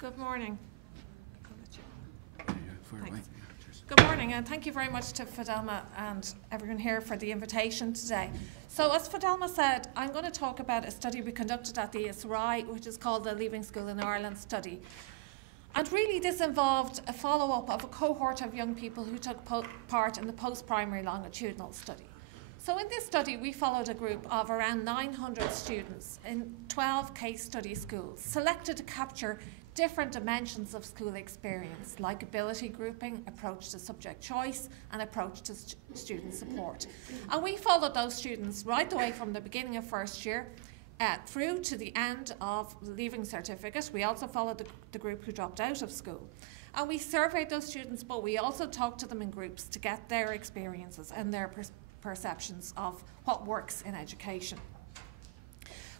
Good morning. Good morning, and thank you very much to Fidelma and everyone here for the invitation today. So as Fidelma said, I'm going to talk about a study we conducted at the ESRI, which is called the Leaving School in Ireland study. And really this involved a follow-up of a cohort of young people who took part in the post-primary longitudinal study. So in this study, we followed a group of around 900 students in 12 case study schools, selected to capture different dimensions of school experience, like ability grouping, approach to subject choice, and approach to student support. And we followed those students right the way from the beginning of first year through to the end of the leaving certificate. We also followed the group who dropped out of school. And we surveyed those students, but we also talked to them in groups to get their experiences and their perceptions of what works in education.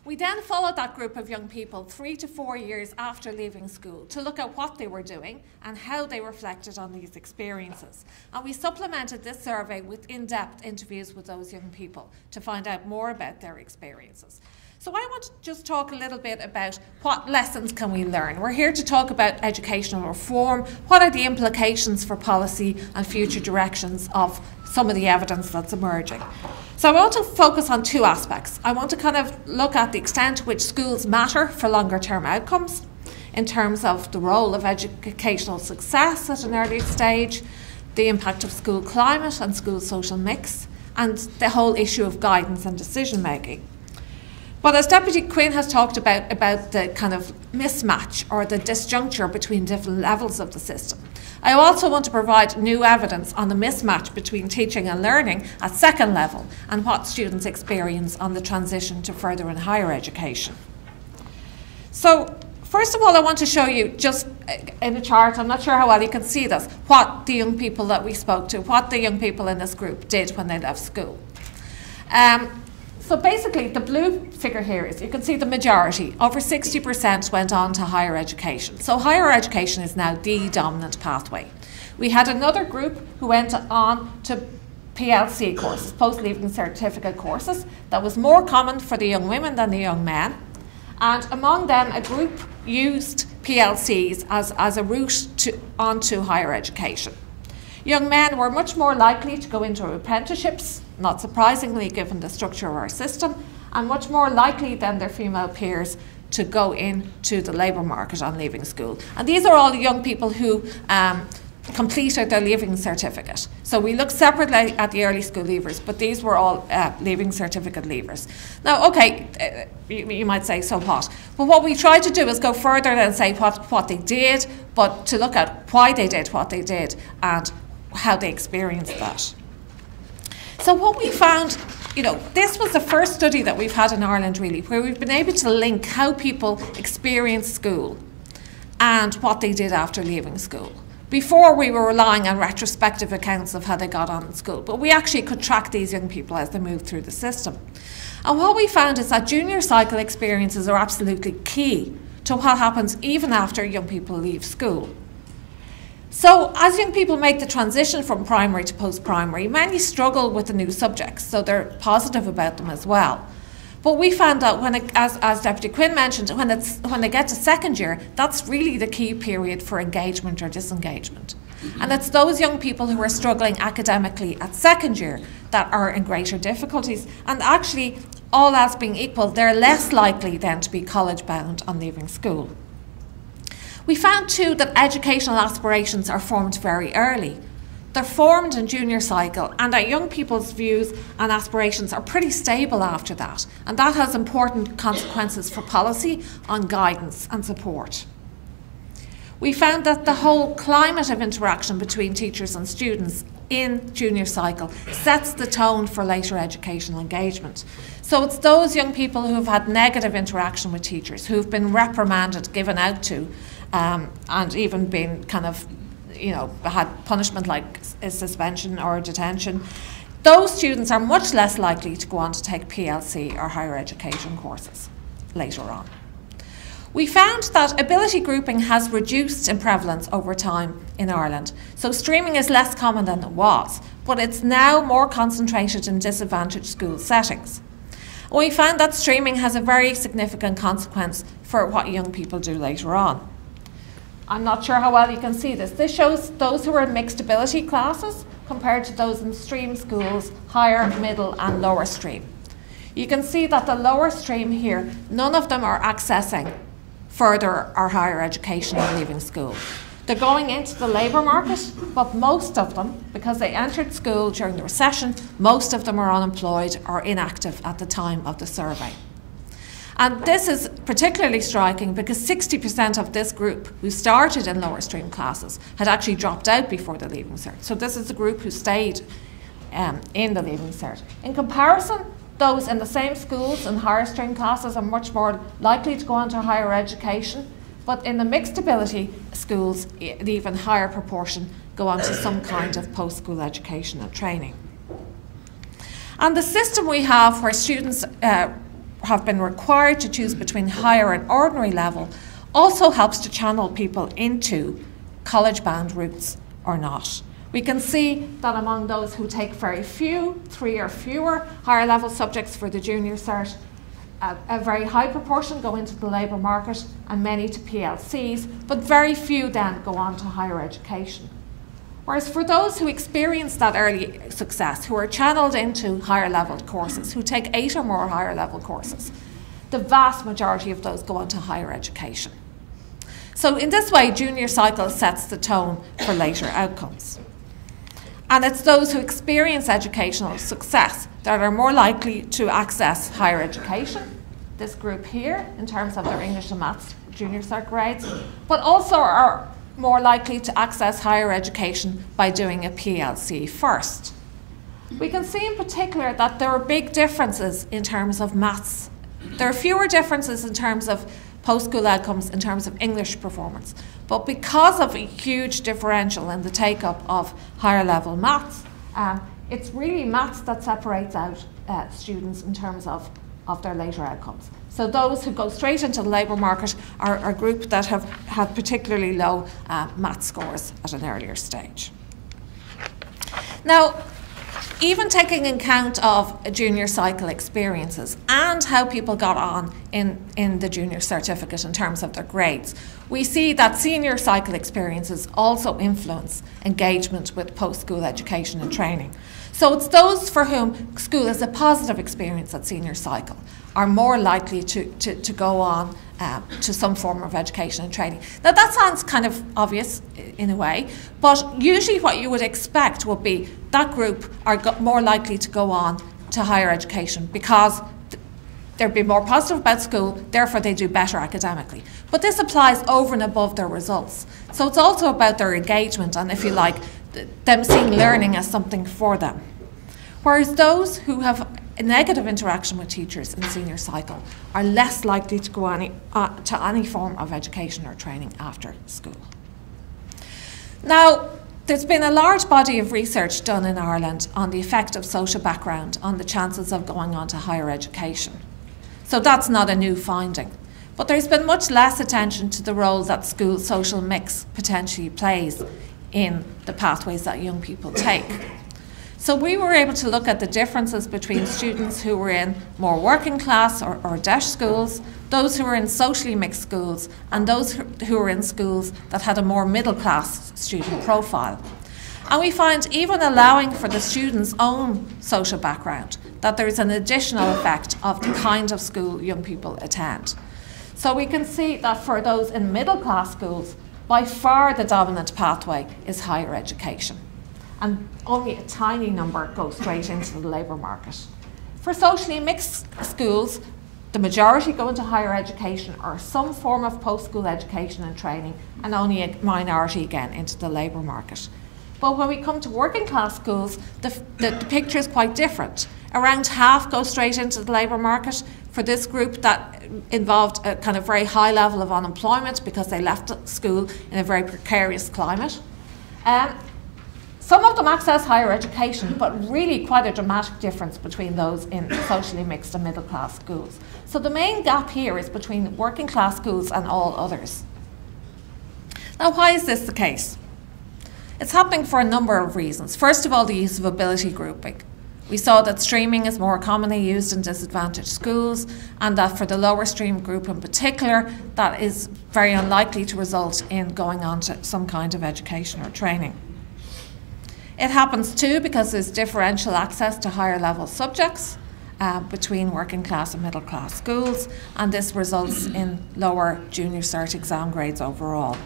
We then followed that group of young people 3 to 4 years after leaving school to look at what they were doing and how they reflected on these experiences. And we supplemented this survey with in-depth interviews with those young people to find out more about their experiences. So I want to just talk a little bit about what lessons can we learn. We're here to talk about educational reform. What are the implications for policy and future directions of some of the evidence that's emerging? So I want to focus on two aspects. I want to kind of look at the extent to which schools matter for longer term outcomes in terms of the role of educational success at an early stage, the impact of school climate and school social mix, and the whole issue of guidance and decision making. But as Deputy Quinn has talked about the kind of mismatch or the disjuncture between different levels of the system, I also want to provide new evidence on the mismatch between teaching and learning at second level and what students experience on the transition to further and higher education. So, first of all, I want to show you just in a chart, I'm not sure how well you can see this, what the young people that we spoke to, what the young people in this group did when they left school. So basically, the blue figure here is, you can see the majority, over 60% went on to higher education. So higher education is now the dominant pathway. We had another group who went on to PLC courses, post-leaving certificate courses, that was more common for the young women than the young men. And among them, a group used PLCs as a route onto higher education. Young men were much more likely to go into apprenticeships, not surprisingly given the structure of our system, and much more likely than their female peers to go into the labour market on leaving school. And these are all young people who completed their leaving certificate. So we look separately at the early school leavers, but these were all leaving certificate leavers. Now, okay, you might say, so what? But what we tried to do is go further than say what they did, but to look at why they did what they did and how they experienced that. So what we found, this was the first study that we've had in Ireland really, where we've been able to link how people experience school and what they did after leaving school. Before, we were relying on retrospective accounts of how they got on in school, but we actually could track these young people as they moved through the system. And what we found is that junior cycle experiences are absolutely key to what happens even after young people leave school. So as young people make the transition from primary to post-primary, many struggle with the new subjects, so they're positive about them as well. But we found out, as Deputy Quinn mentioned, when they get to second year, that's really the key period for engagement or disengagement. And it's those young people who are struggling academically at second year that are in greater difficulties. And actually, all else being equal, they're less likely then to be college bound on leaving school. We found too that educational aspirations are formed very early. They're formed in junior cycle, and that young people's views and aspirations are pretty stable after that. And that has important consequences for policy on guidance and support. We found that the whole climate of interaction between teachers and students in junior cycle sets the tone for later educational engagement. So it's those young people who have had negative interaction with teachers, who've been reprimanded, given out to, and even been kind of had punishment like a suspension or detention, those students are much less likely to go on to take PLC or higher education courses later on. We found that ability grouping has reduced in prevalence over time in Ireland. So streaming is less common than it was, but it's now more concentrated in disadvantaged school settings. We found that streaming has a very significant consequence for what young people do later on. I'm not sure how well you can see this. This shows those who are in mixed ability classes compared to those in stream schools, higher, middle and lower stream. You can see that the lower stream here, none of them are accessing further or higher education and leaving school. They're going into the labour market, but most of them, because they entered school during the recession, most of them are unemployed or inactive at the time of the survey. And this is particularly striking because 60% of this group who started in lower stream classes had actually dropped out before the Leaving Cert. So this is the group who stayed in the Leaving Cert. In comparison, those in the same schools and higher stream classes are much more likely to go on to higher education, but in the mixed ability schools, an even higher proportion go on to some kind of post-school education and training. And the system we have where students have been required to choose between higher and ordinary level also helps to channel people into college-bound routes or not. We can see that among those who take very few, 3 or fewer higher level subjects for the junior cert, a very high proportion go into the labour market and many to PLCs, but very few then go on to higher education. Whereas for those who experience that early success, who are channelled into higher level courses, who take 8 or more higher level courses, the vast majority of those go on to higher education. So in this way, junior cycle sets the tone for later outcomes. And it's those who experience educational success that are more likely to access higher education, this group here, in terms of their English and Maths junior cert grades, but also are more likely to access higher education by doing a PLC first. We can see in particular that there are big differences in terms of maths. There are fewer differences in terms of post-school outcomes in terms of English performance. But because of a huge differential in the take-up of higher level maths, it's really maths that separates out students in terms of their later outcomes. So those who go straight into the labour market are a group that have had particularly low maths scores at an earlier stage. Now, even taking account of junior cycle experiences and how people got on in the junior certificate in terms of their grades, we see that senior cycle experiences also influence engagement with post-school education and training. So it's those for whom school is a positive experience at senior cycle are more likely to go on to some form of education and training. Now that sounds kind of obvious in a way, but usually what you would expect would be that group are more likely to go on to higher education because they'd be more positive about school, therefore they do better academically. But this applies over and above their results. So it's also about their engagement and, if you like, them seeing learning as something for them. Whereas those who have a negative interaction with teachers in senior cycle are less likely to go to any form of education or training after school. Now, there's been a large body of research done in Ireland on the effect of social background on the chances of going on to higher education. So that's not a new finding. But there's been much less attention to the role that school social mix potentially plays in the pathways that young people take. So we were able to look at the differences between students who were in more working class or DEIS schools, those who were in socially mixed schools, and those who were in schools that had a more middle class student profile. And we find, even allowing for the student's own social background, that there is an additional effect of the kind of school young people attend. So we can see that for those in middle class schools, by far the dominant pathway is higher education. And only a tiny number go straight into the labour market. For socially mixed schools, the majority go into higher education or some form of post-school education and training, and only a minority again into the labour market. But when we come to working class schools, the picture is quite different. Around half go straight into the labour market. For this group, that involved a kind of very high level of unemployment because they left school in a very precarious climate. Some of them access higher education, but really quite a dramatic difference between those in socially mixed and middle class schools. So the main gap here is between working class schools and all others. Now, why is this the case? It's happening for a number of reasons. First of all, the use of ability grouping. We saw that streaming is more commonly used in disadvantaged schools, and that for the lower stream group in particular, that is very unlikely to result in going on to some kind of education or training. It happens too because there's differential access to higher level subjects between working class and middle class schools, and this results in lower junior cert exam grades overall.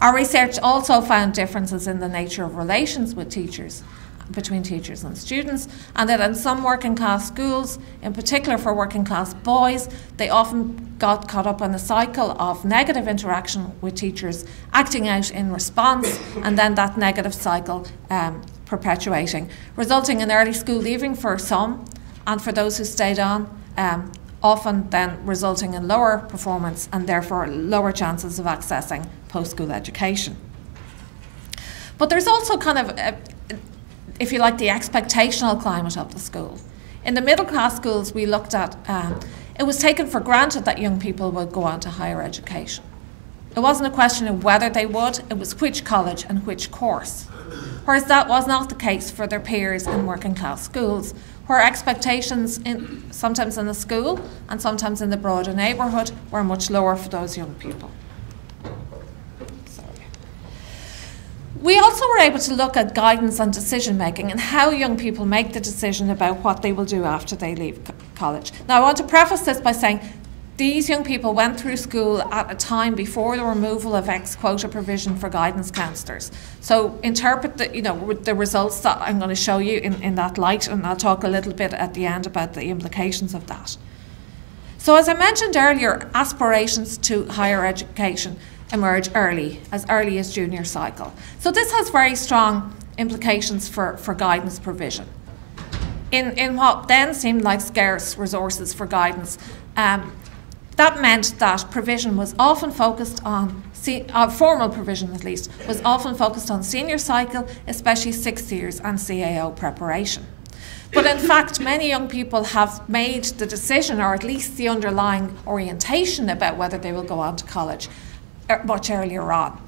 Our research also found differences in the nature of relations with teachers, between teachers and students, and that in some working class schools, in particular for working class boys, they often got caught up in a cycle of negative interaction with teachers, acting out in response, and then that negative cycle perpetuating, resulting in early school leaving for some, and for those who stayed on, often then resulting in lower performance and therefore lower chances of accessing post-school education. But there's also kind of, if you like, the expectational climate of the school. In the middle class schools we looked at, it was taken for granted that young people would go on to higher education. It wasn't a question of whether they would, it was which college and which course. Whereas that was not the case for their peers in working class schools, where expectations sometimes in the school and sometimes in the broader neighbourhood were much lower for those young people. We also were able to look at guidance on decision making and how young people make the decision about what they will do after they leave college. Now, I want to preface this by saying these young people went through school at a time before the removal of ex-quota provision for guidance counsellors. So interpret the results that I'm going to show you in that light, and I'll talk a little bit at the end about the implications of that. So as I mentioned earlier, aspirations to higher education emerge early as junior cycle. So this has very strong implications for guidance provision. In what then seemed like scarce resources for guidance, that meant that provision was often focused on, formal provision at least, was often focused on senior cycle, especially 6th years and CAO preparation. But in fact, many young people have made the decision, or at least the underlying orientation about whether they will go on to college much earlier on.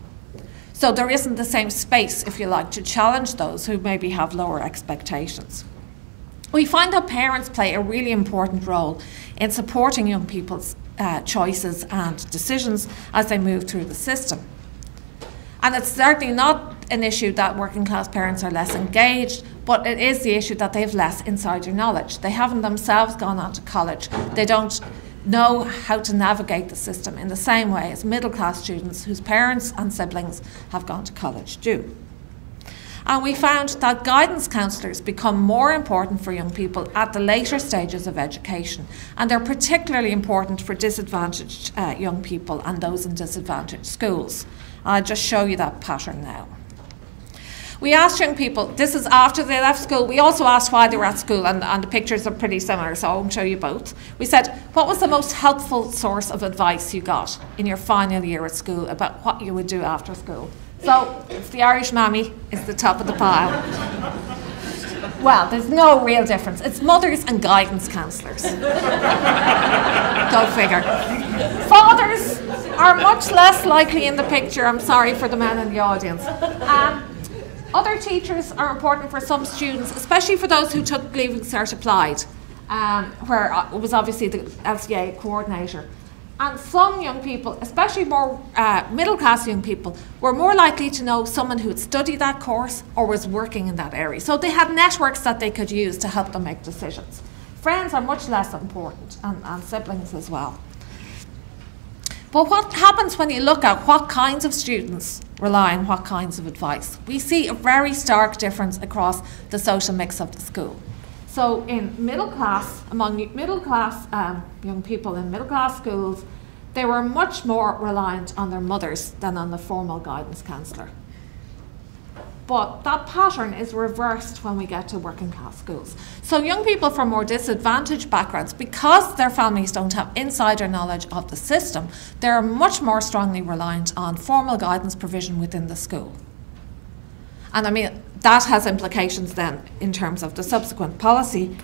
So there isn't the same space, if you like, to challenge those who maybe have lower expectations. We find that parents play a really important role in supporting young people's choices and decisions as they move through the system. And it's certainly not an issue that working class parents are less engaged, but it is the issue that they have less insider knowledge. They haven't themselves gone on to college. They don't know how to navigate the system in the same way as middle class students whose parents and siblings have gone to college do. And we found that guidance counsellors become more important for young people at the later stages of education, and they're particularly important for disadvantaged young people and those in disadvantaged schools. I'll just show you that pattern now. We asked young people, this is after they left school, we also asked why they were at school, and the pictures are pretty similar, so I won't show you both. We said, what was the most helpful source of advice you got in your final year at school about what you would do after school? So, it's the Irish mammy is the top of the pile. Well, there's no real difference. It's mothers and guidance counsellors. Go figure. Fathers are much less likely in the picture. I'm sorry for the men in the audience. Other teachers are important for some students, especially for those who took Leaving Cert Applied, where it was obviously the LCA coordinator. And some young people, especially more middle-class young people, were more likely to know someone who had studied that course or was working in that area. So they had networks that they could use to help them make decisions. Friends are much less important, and siblings as well. But what happens when you look at what kinds of students rely on what kinds of advice? We see a very stark difference across the social mix of the school. So in middle class, among middle class young people in middle class schools, they were much more reliant on their mothers than on the formal guidance counsellor. But that pattern is reversed when we get to working class schools. So young people from more disadvantaged backgrounds, because their families don't have insider knowledge of the system, they're much more strongly reliant on formal guidance provision within the school. And I mean, that has implications then in terms of the subsequent policy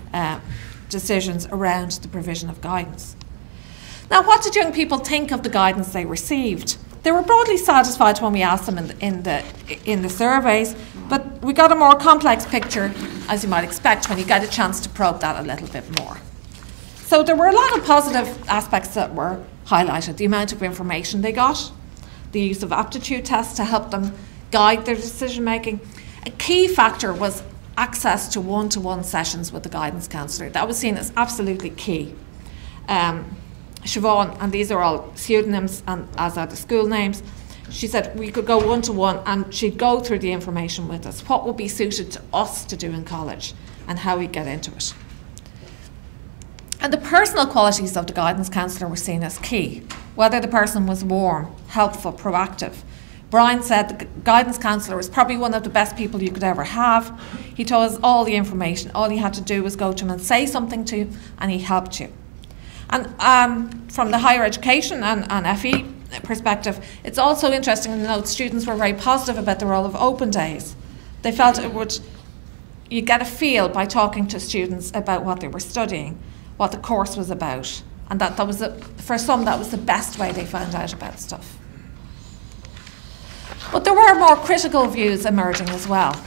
decisions around the provision of guidance. Now, what did young people think of the guidance they received? They were broadly satisfied when we asked them in the surveys, but we got a more complex picture, as you might expect, when you get a chance to probe that a little bit more. So there were a lot of positive aspects that were highlighted. The amount of information they got, the use of aptitude tests to help them guide their decision making. A key factor was access to one-to-one sessions with the guidance counsellor. That was seen as absolutely key. Siobhan, and these are all pseudonyms, and as are the school names, she said we could go one-to-one and she'd go through the information with us, what would be suited to us to do in college and how we get into it. And the personal qualities of the guidance counsellor were seen as key, whether the person was warm, helpful, proactive. Brian said the guidance counsellor was probably one of the best people you could ever have. He told us all the information. All he had to do was go to him and say something to you, and he helped you. And from the higher education and FE perspective, it's also interesting to note students were very positive about the role of open days. They felt you get a feel by talking to students about what they were studying, what the course was about, and that was for some that was the best way they found out about stuff. But there were more critical views emerging as well,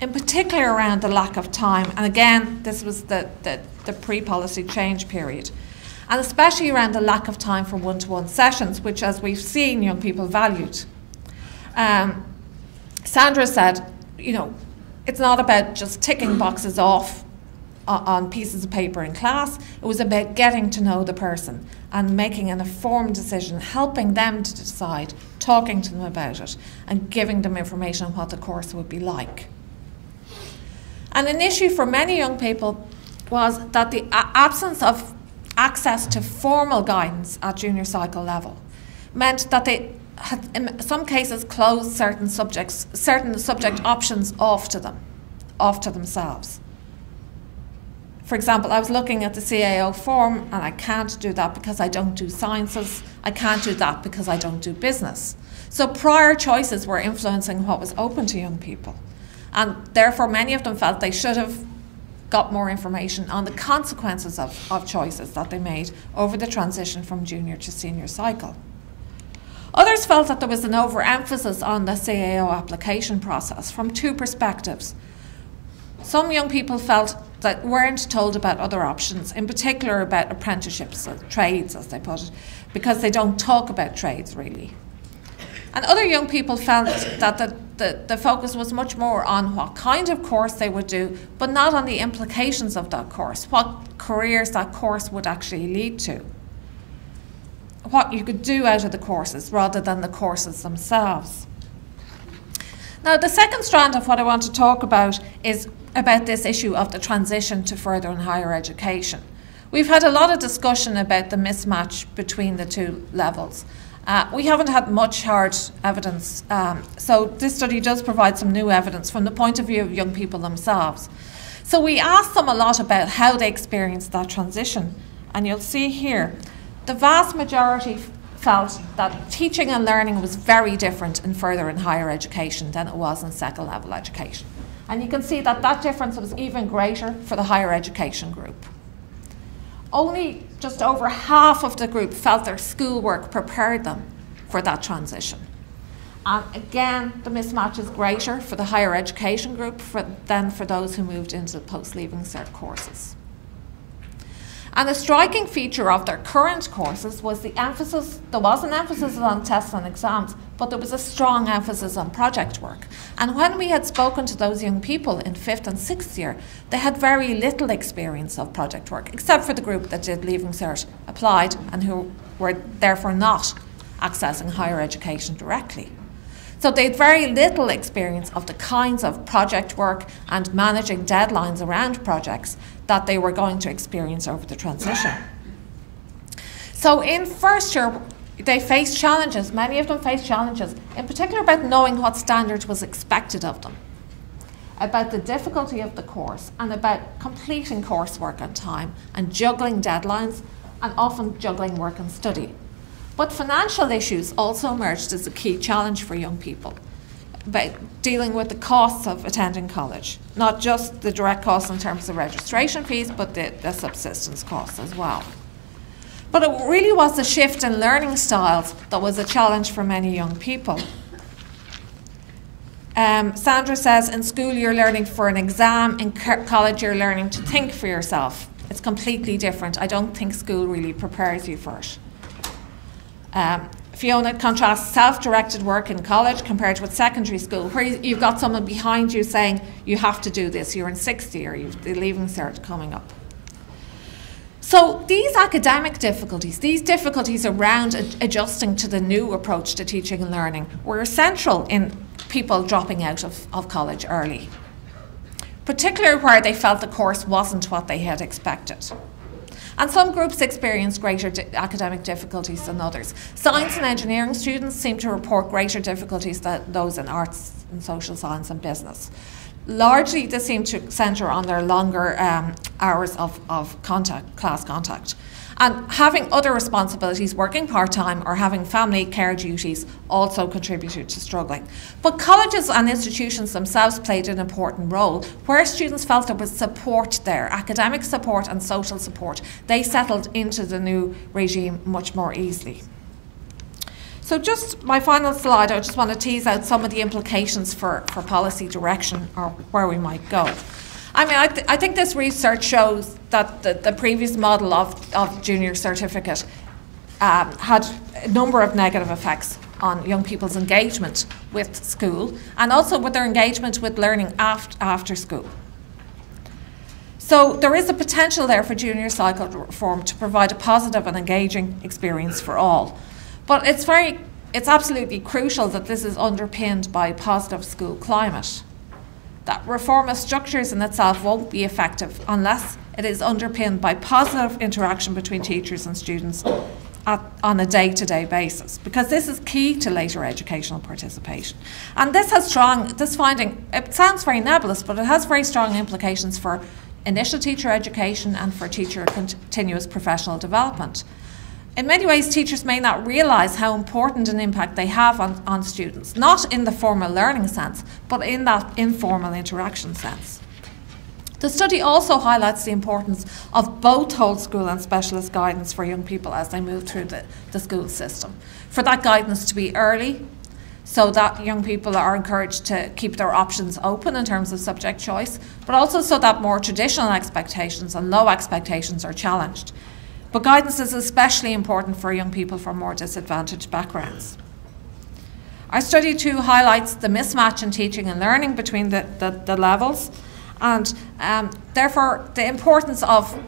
in particular around the lack of time, and again this was the pre-policy change period, and especially around the lack of time for one-to-one sessions, which, as we've seen, young people valued. Sandra said, you know, it's not about just ticking boxes off on pieces of paper in class. It was about getting to know the person and making an informed decision, helping them to decide, talking to them about it, and giving them information on what the course would be like. And an issue for many young people was that the absence of access to formal guidance at junior cycle level meant that they had, in some cases, closed certain subject options off to themselves. For example, I was looking at the CAO form, and I can't do that because I don't do sciences. I can't do that because I don't do business. So prior choices were influencing what was open to young people. And therefore, many of them felt they should have got more information on the consequences of choices that they made over the transition from junior to senior cycle. Others felt that there was an overemphasis on the CAO application process from two perspectives. Some young people felt that weren't told about other options, in particular about apprenticeships, or trades as they put it, because they don't talk about trades really. And other young people felt that the focus was much more on what kind of course they would do, but not on the implications of that course, what careers that course would actually lead to, what you could do out of the courses rather than the courses themselves. Now, the second strand of what I want to talk about is about this issue of the transition to further and higher education. We've had a lot of discussion about the mismatch between the two levels. We haven't had much hard evidence, so this study does provide some new evidence from the point of view of young people themselves. So we asked them a lot about how they experienced that transition, and you'll see here, the vast majority felt that teaching and learning was very different in further and higher education than it was in second level education. And you can see that that difference was even greater for the higher education group. Only just over half of the group felt their schoolwork prepared them for that transition. And again, the mismatch is greater for the higher education group than for those who moved into the post-leaving cert courses. And a striking feature of their current courses was the emphasis. There was an emphasis on tests and exams, but there was a strong emphasis on project work. And when we had spoken to those young people in 5th and 6th year, they had very little experience of project work, except for the group that did Leaving Cert applied and who were therefore not accessing higher education directly. So they had very little experience of the kinds of project work and managing deadlines around projects that they were going to experience over the transition. So in first year, they faced challenges, many of them faced challenges, in particular about knowing what standard was expected of them, about the difficulty of the course, and about completing coursework on time, and juggling deadlines, and often juggling work and study. But financial issues also emerged as a key challenge for young people. about dealing with the costs of attending college, not just the direct costs in terms of registration fees, but the subsistence costs as well. But it really was the shift in learning styles that was a challenge for many young people. Sandra says, in school you're learning for an exam, in college you're learning to think for yourself. It's completely different. I don't think school really prepares you for it. Fiona contrasts self-directed work in college compared with secondary school, where you've got someone behind you saying, you have to do this, you're in 60 or you've the leaving cert coming up. So these academic difficulties, these difficulties around adjusting to the new approach to teaching and learning were central in people dropping out of college early, particularly where they felt the course wasn't what they had expected. And some groups experienced greater academic difficulties than others. Science and engineering students seem to report greater difficulties than those in arts and social science and business. Largely, this seemed to centre on their longer hours of class contact. And having other responsibilities, working part-time or having family care duties also contributed to struggling. But colleges and institutions themselves played an important role. Where students felt there was support there, academic support and social support, they settled into the new regime much more easily. So just my final slide, I just want to tease out some of the implications for policy direction or where we might go. I mean, I think this research shows that the previous model of junior certificate had a number of negative effects on young people's engagement with school and also with their engagement with learning after school. So there is a potential there for junior cycle reform to provide a positive and engaging experience for all. But it's absolutely crucial that this is underpinned by a positive school climate. That reform of structures in itself won't be effective unless it is underpinned by positive interaction between teachers and students on a day-to-day basis, because this is key to later educational participation. And this finding, it sounds very nebulous, but it has very strong implications for initial teacher education and for teacher continuous professional development. In many ways, teachers may not realise how important an impact they have on students, not in the formal learning sense, but in that informal interaction sense. The study also highlights the importance of both whole school and specialist guidance for young people as they move through the school system. For that guidance to be early, so that young people are encouraged to keep their options open in terms of subject choice, but also so that more traditional expectations and low expectations are challenged. But guidance is especially important for young people from more disadvantaged backgrounds. Our study too highlights the mismatch in teaching and learning between the levels, and therefore the importance of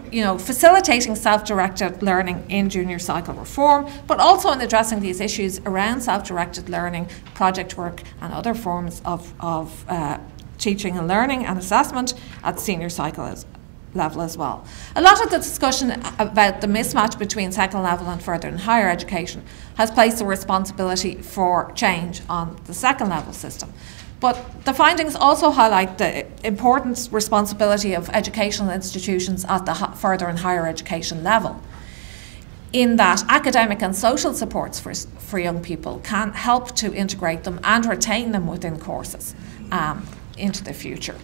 facilitating self-directed learning in junior cycle reform, but also in addressing these issues around self-directed learning, project work and other forms of teaching and learning and assessment at senior cycle level as well. A lot of the discussion about the mismatch between second level and further and higher education has placed the responsibility for change on the second level system. But the findings also highlight the important responsibility of educational institutions at the further and higher education level, in that academic and social supports for young people can help to integrate them and retain them within courses into the future.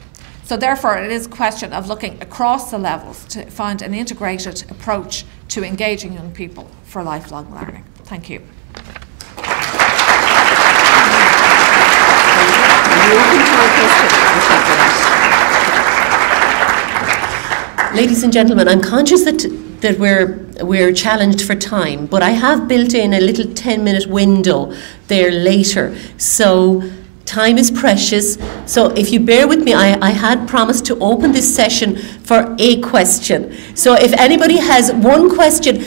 So therefore, it is a question of looking across the levels to find an integrated approach to engaging young people for lifelong learning. Thank you. Ladies and gentlemen, I'm conscious that we're challenged for time, but I have built in a little 10-minute window there later. So time is precious, so if you bear with me, I had promised to open this session for a question. So if anybody has one question,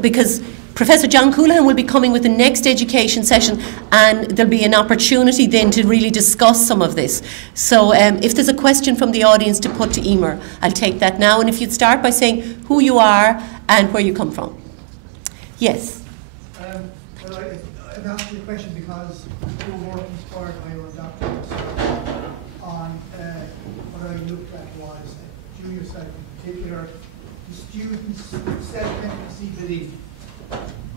because Professor John Coonahan will be coming with the next education session, and there'll be an opportunity then to really discuss some of this. So if there's a question from the audience to put to Emer, I'll take that now. And if you'd start by saying who you are and where you come from. Yes. Well, I've asked you a question because your work inspired my own doctoral research on what I looked at was junior side in particular, the students' self-efficacy belief.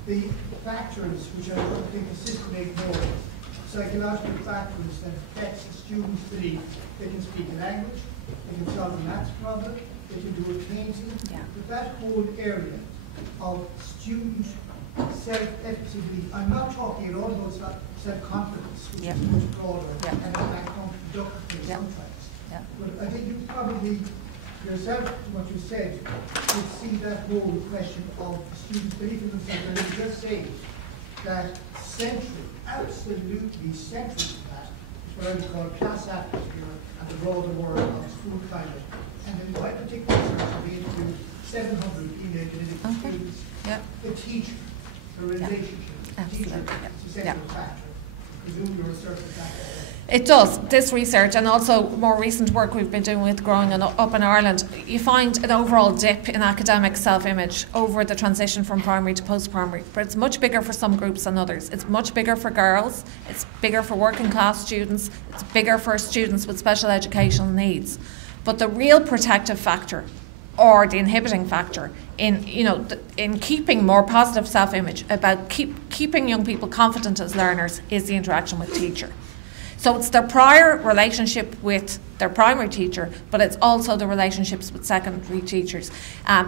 The factors which I don't think the system ignored psychological factors that affects the students' belief. They can speak a language, they can solve a maths problem, they can do a painting, but that whole area of student self-efficacy belief, I'm not talking at all about self-confidence, which is much broader, and in fact counterproductive sometimes. But I think you probably, yourself, what you said, would see that whole question of students' belief in themselves, and you just say that central, absolutely central to that, is what I would call class atmosphere and the broader world of school climate. And in my particular research, we interviewed 700 female political students. The teacher, the relationship, the teacher is a central factor. Presume your research is that. It does. This research and also more recent work we've been doing with Growing Up in Ireland, you find an overall dip in academic self-image over the transition from primary to post-primary. But it's much bigger for some groups than others. It's much bigger for girls, it's bigger for working class students, it's bigger for students with special educational needs. But the real protective factor or the inhibiting factor in, in keeping more positive self-image, about keeping young people confident as learners, is the interaction with teacher. So it's their prior relationship with their primary teacher, but it's also the relationships with secondary teachers.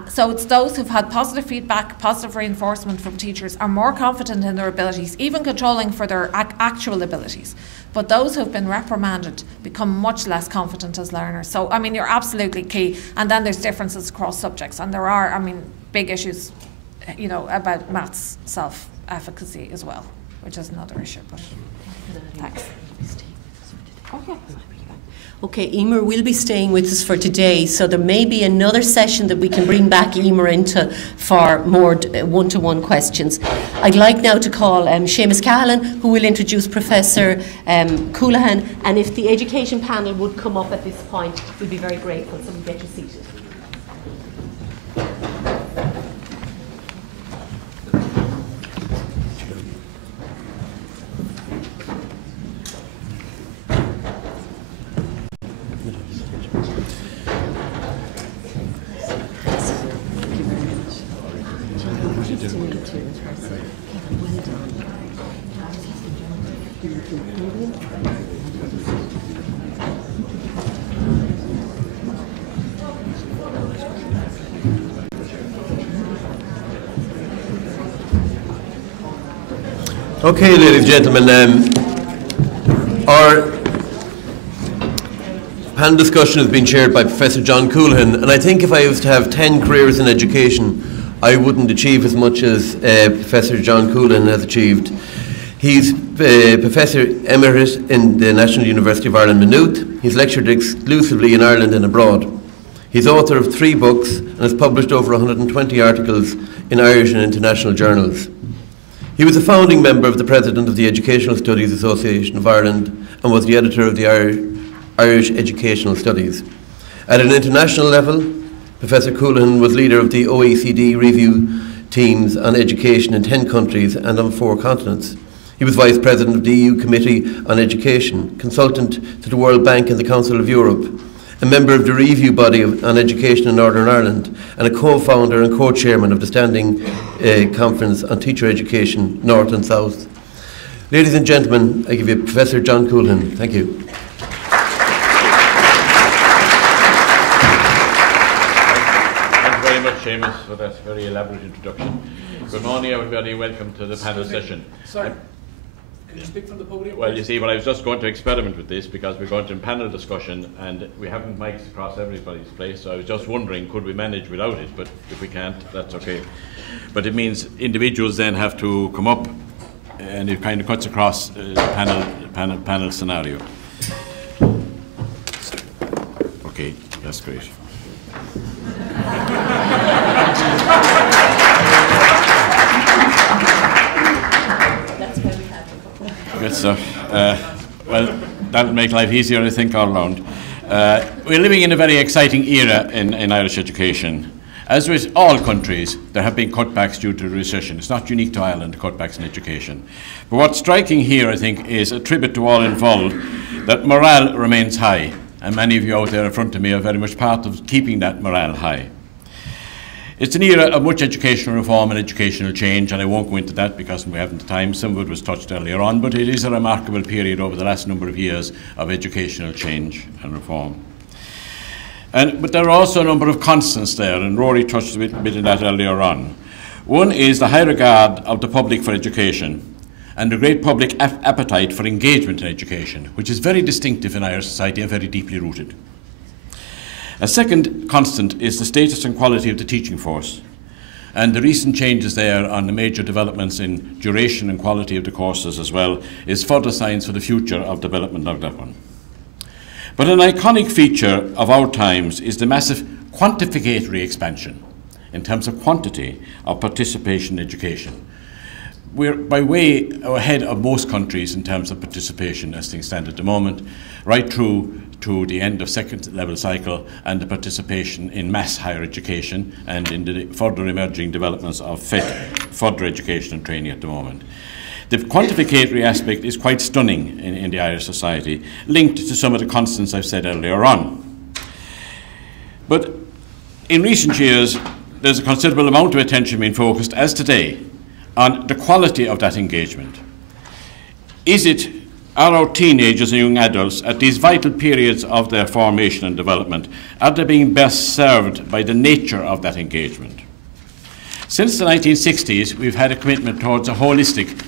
So it's those who've had positive feedback, positive reinforcement from teachers, are more confident in their abilities, even controlling for their actual abilities. But those who've been reprimanded become much less confident as learners. So, I mean, you're absolutely key. And then there's differences across subjects. And there are, I mean, big issues, about maths self-efficacy as well, which is another issue. But thanks. Okay, Emer will be staying with us for today, so there may be another session that we can bring back Emer into for more one-to-one questions. I'd like now to call Seamus Cahalane, who will introduce Professor Coulihan, and if the education panel would come up at this point, we'd be very grateful, so we get you seated. Okay, ladies and gentlemen, our panel discussion has been chaired by Professor John Coulihan, and I think if I was to have 10 careers in education, I wouldn't achieve as much as Professor John Coulihan has achieved. He's Professor Emerita in the National University of Ireland, Maynooth. He's lectured exclusively in Ireland and abroad. He's author of 3 books and has published over 120 articles in Irish and international journals. He was a founding member of the President of the Educational Studies Association of Ireland and was the editor of the Irish Educational Studies. At an international level, Professor Coulihan was leader of the OECD review teams on education in 10 countries and on 4 continents. He was Vice President of the EU Committee on Education, consultant to the World Bank and the Council of Europe, a member of the review body on education in Northern Ireland, and a co-founder and co-chairman of the Standing Conference on Teacher Education, North and South. Ladies and gentlemen, I give you Professor John Coulihan. Thank you. Thank you very much, Seamus, for that very elaborate introduction. Good morning, everybody. Welcome to the panel session. Sorry. Can you speak from the podium? Well, you see, I was just going to experiment with this because we're going to panel discussion and we haven't mics across everybody's place, so I was just wondering, could we manage without it? But if we can't, that's okay. But it means individuals then have to come up and it kind of cuts across the panel scenario. Okay, that's great. Good stuff. Well, that'll make life easier, I think, all around. We're living in a very exciting era in Irish education. As with all countries, there have been cutbacks due to recession. It's not unique to Ireland, cutbacks in education. But what's striking here, I think, is a tribute to all involved that morale remains high. And many of you out there in front of me are very much part of keeping that morale high. It's an era of much educational reform and educational change, and I won't go into that because we haven't the time. Some of it was touched earlier on, but it is a remarkable period over the last number of years of educational change and reform. But there are also a number of constants there, and Rory touched a bit on that earlier on. One is the high regard of the public for education and the great public appetite for engagement in education, which is very distinctive in Irish society and very deeply rooted. A second constant is the status and quality of the teaching force, and the recent changes there on the major developments in duration and quality of the courses as well is further signs for the future of development of that one. But an iconic feature of our times is the massive quantificatory expansion in terms of quantity of participation in education. We're by way ahead of most countries in terms of participation as things stand at the moment, right through to the end of second level cycle and the participation in mass higher education and in the further emerging developments of further education and training at the moment. The quantificatory aspect is quite stunning in the Irish society, linked to some of the constants I've said earlier on. But in recent years, there's a considerable amount of attention being focused, as today, on the quality of that engagement. Are our teenagers and young adults at these vital periods of their formation and development, are they being best served by the nature of that engagement? Since the 1960s, we've had a commitment towards a holistic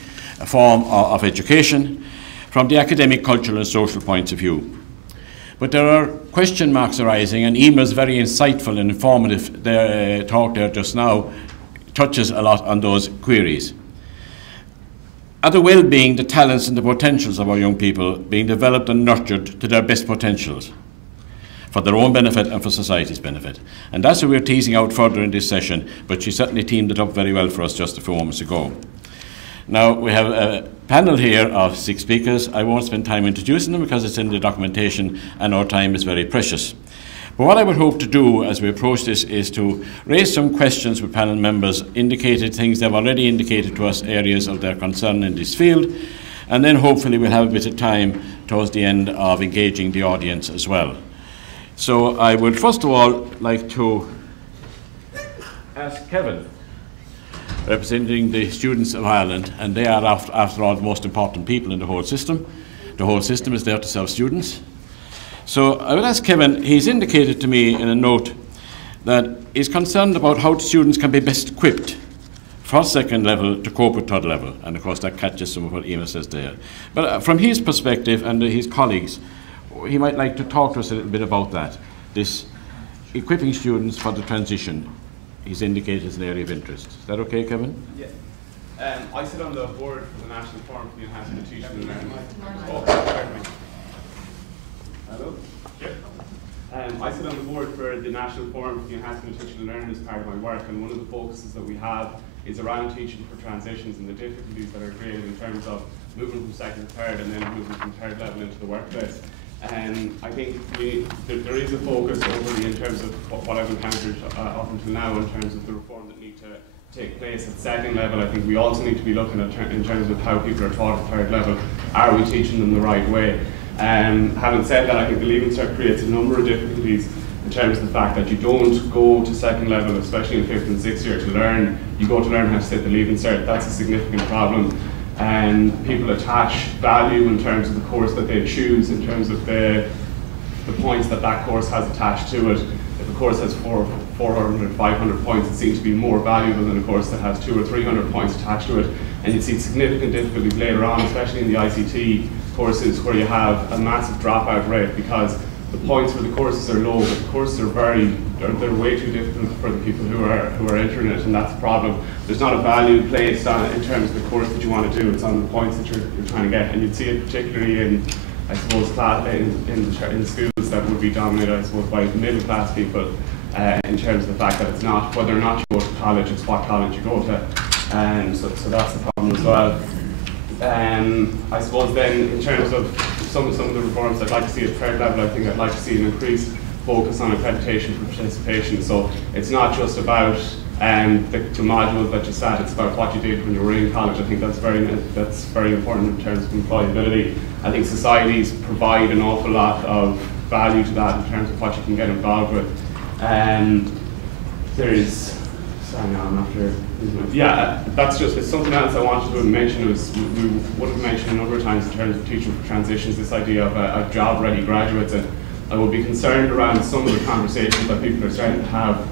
form of education from the academic, cultural and social points of view. But there are question marks arising, and Emer's very insightful and informative talk there just now touches a lot on those queries. Are the well-being, the talents and the potentials of our young people being developed and nurtured to their best potentials for their own benefit and for society's benefit? And that's what we're teasing out further in this session, but she certainly teamed it up very well for us just a few moments ago. Now, we have a panel here of 6 speakers. I won't spend time introducing them because it's in the documentation and our time is very precious. But what I would hope to do as we approach this is to raise some questions with panel members, indicated things they've already indicated to us, areas of their concern in this field, and then hopefully we'll have a bit of time towards the end of engaging the audience as well. So I would first of all like to ask Kevin, representing the students of Ireland, and they are after all the most important people in the whole system. The whole system is there to serve students. So I will ask Kevin, he's indicated to me in a note that he's concerned about how students can be best equipped for second level to cope with third level. And of course that catches some of what Emer says there. But from his perspective and his colleagues, he might like to talk to us a little bit about that. This equipping students for the transition, he's indicated as an area of interest. Is that okay, Kevin? Yeah. I sit on the board for the National Forum for the Enhancement of Teaching and Learning. Oh, pardon me. Hello? Sure. I sit on the board for the National Forum for the Enhancement of Teaching and Learning as part of my work, and one of the focuses that we have is around teaching for transitions and the difficulties that are created in terms of moving from second to third and then moving from third level into the workplace. And I think there is a focus overly in terms of what I've encountered up until now in terms of the reform that need to take place at second level. I think we also need to be looking at in terms of how people are taught at third level. Are we teaching them the right way? Having said that, I think the Leaving Cert creates a number of difficulties in terms of the fact that you don't go to second level, especially in 5th and 6th year, to learn. You go to learn how to sit the Leaving Cert. That's a significant problem. And people attach value in terms of the course that they choose, in terms of the points that that course has attached to it. If a course has 400, 500 points, it seems to be more valuable than a course that has 200 or 300 points attached to it. And you see significant difficulties later on, especially in the ICT courses, where you have a massive dropout rate because the points for the courses are low, but the courses are they're way too difficult for the people who are entering it, and that's the problem. There's not a value placed on in terms of the course that you want to do. It's on the points that you're trying to get, and you'd see it particularly in, I suppose, in schools that would be dominated, I suppose, by middle class people, in terms of the fact that it's not whether or not you go to college, it's what college you go to, and so that's the problem as well. I suppose then in terms of some of the reforms I'd like to see at third level, I think I'd like to see an increased focus on accreditation for participation. So it's not just about the modules that you sat, it's about what you did when you were in college. I think that's very important in terms of employability. I think societies provide an awful lot of value to that in terms of what you can get involved with. Sorry, I'm after. Yeah, that's just, it's something else I wanted to mention. We would have mentioned a number of times in terms of teaching for transitions, this idea of job-ready graduates, and I would be concerned around some of the conversations that people are starting to have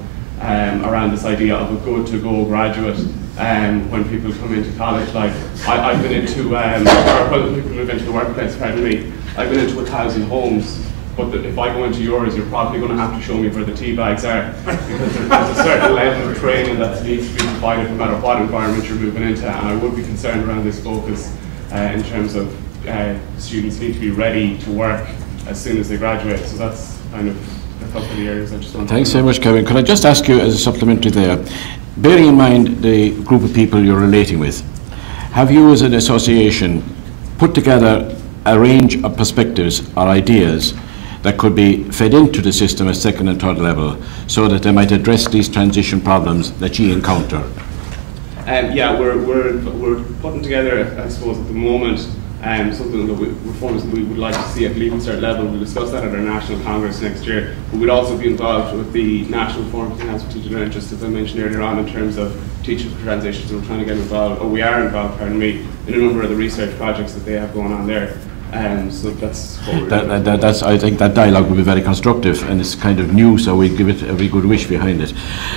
around this idea of a good-to-go graduate. When people come into college, like I've been into, or when people move into the workplace, pardon me, I've been into 1,000 homes. But if I go into yours, you're probably going to have to show me where the tea bags are, because there's a certain level of training that needs to be provided no matter what environment you're moving into. And I would be concerned around this focus in terms of students need to be ready to work as soon as they graduate. So that's kind of a couple of the areas I just want to. Thanks very much, Kevin. Could I just ask you as a supplementary there, bearing in mind the group of people you're relating with, have you as an association put together a range of perspectives or ideas that could be fed into the system at second and third level so that they might address these transition problems that you encounter? Yeah, we're putting together, I suppose, at the moment, something that reforms that we would like to see at Leaving Cert level. We'll discuss that at our National Congress next year. But we'd also be involved with the National Forum for Enhanced Teaching and just as I mentioned earlier on, in terms of teaching for transitions. We're trying to get involved, or we are involved, pardon me, in a number of the research projects that they have going on there. So that's what we're doing. I think that dialogue will be very constructive, and it's kind of new, so we give it every good wish behind it.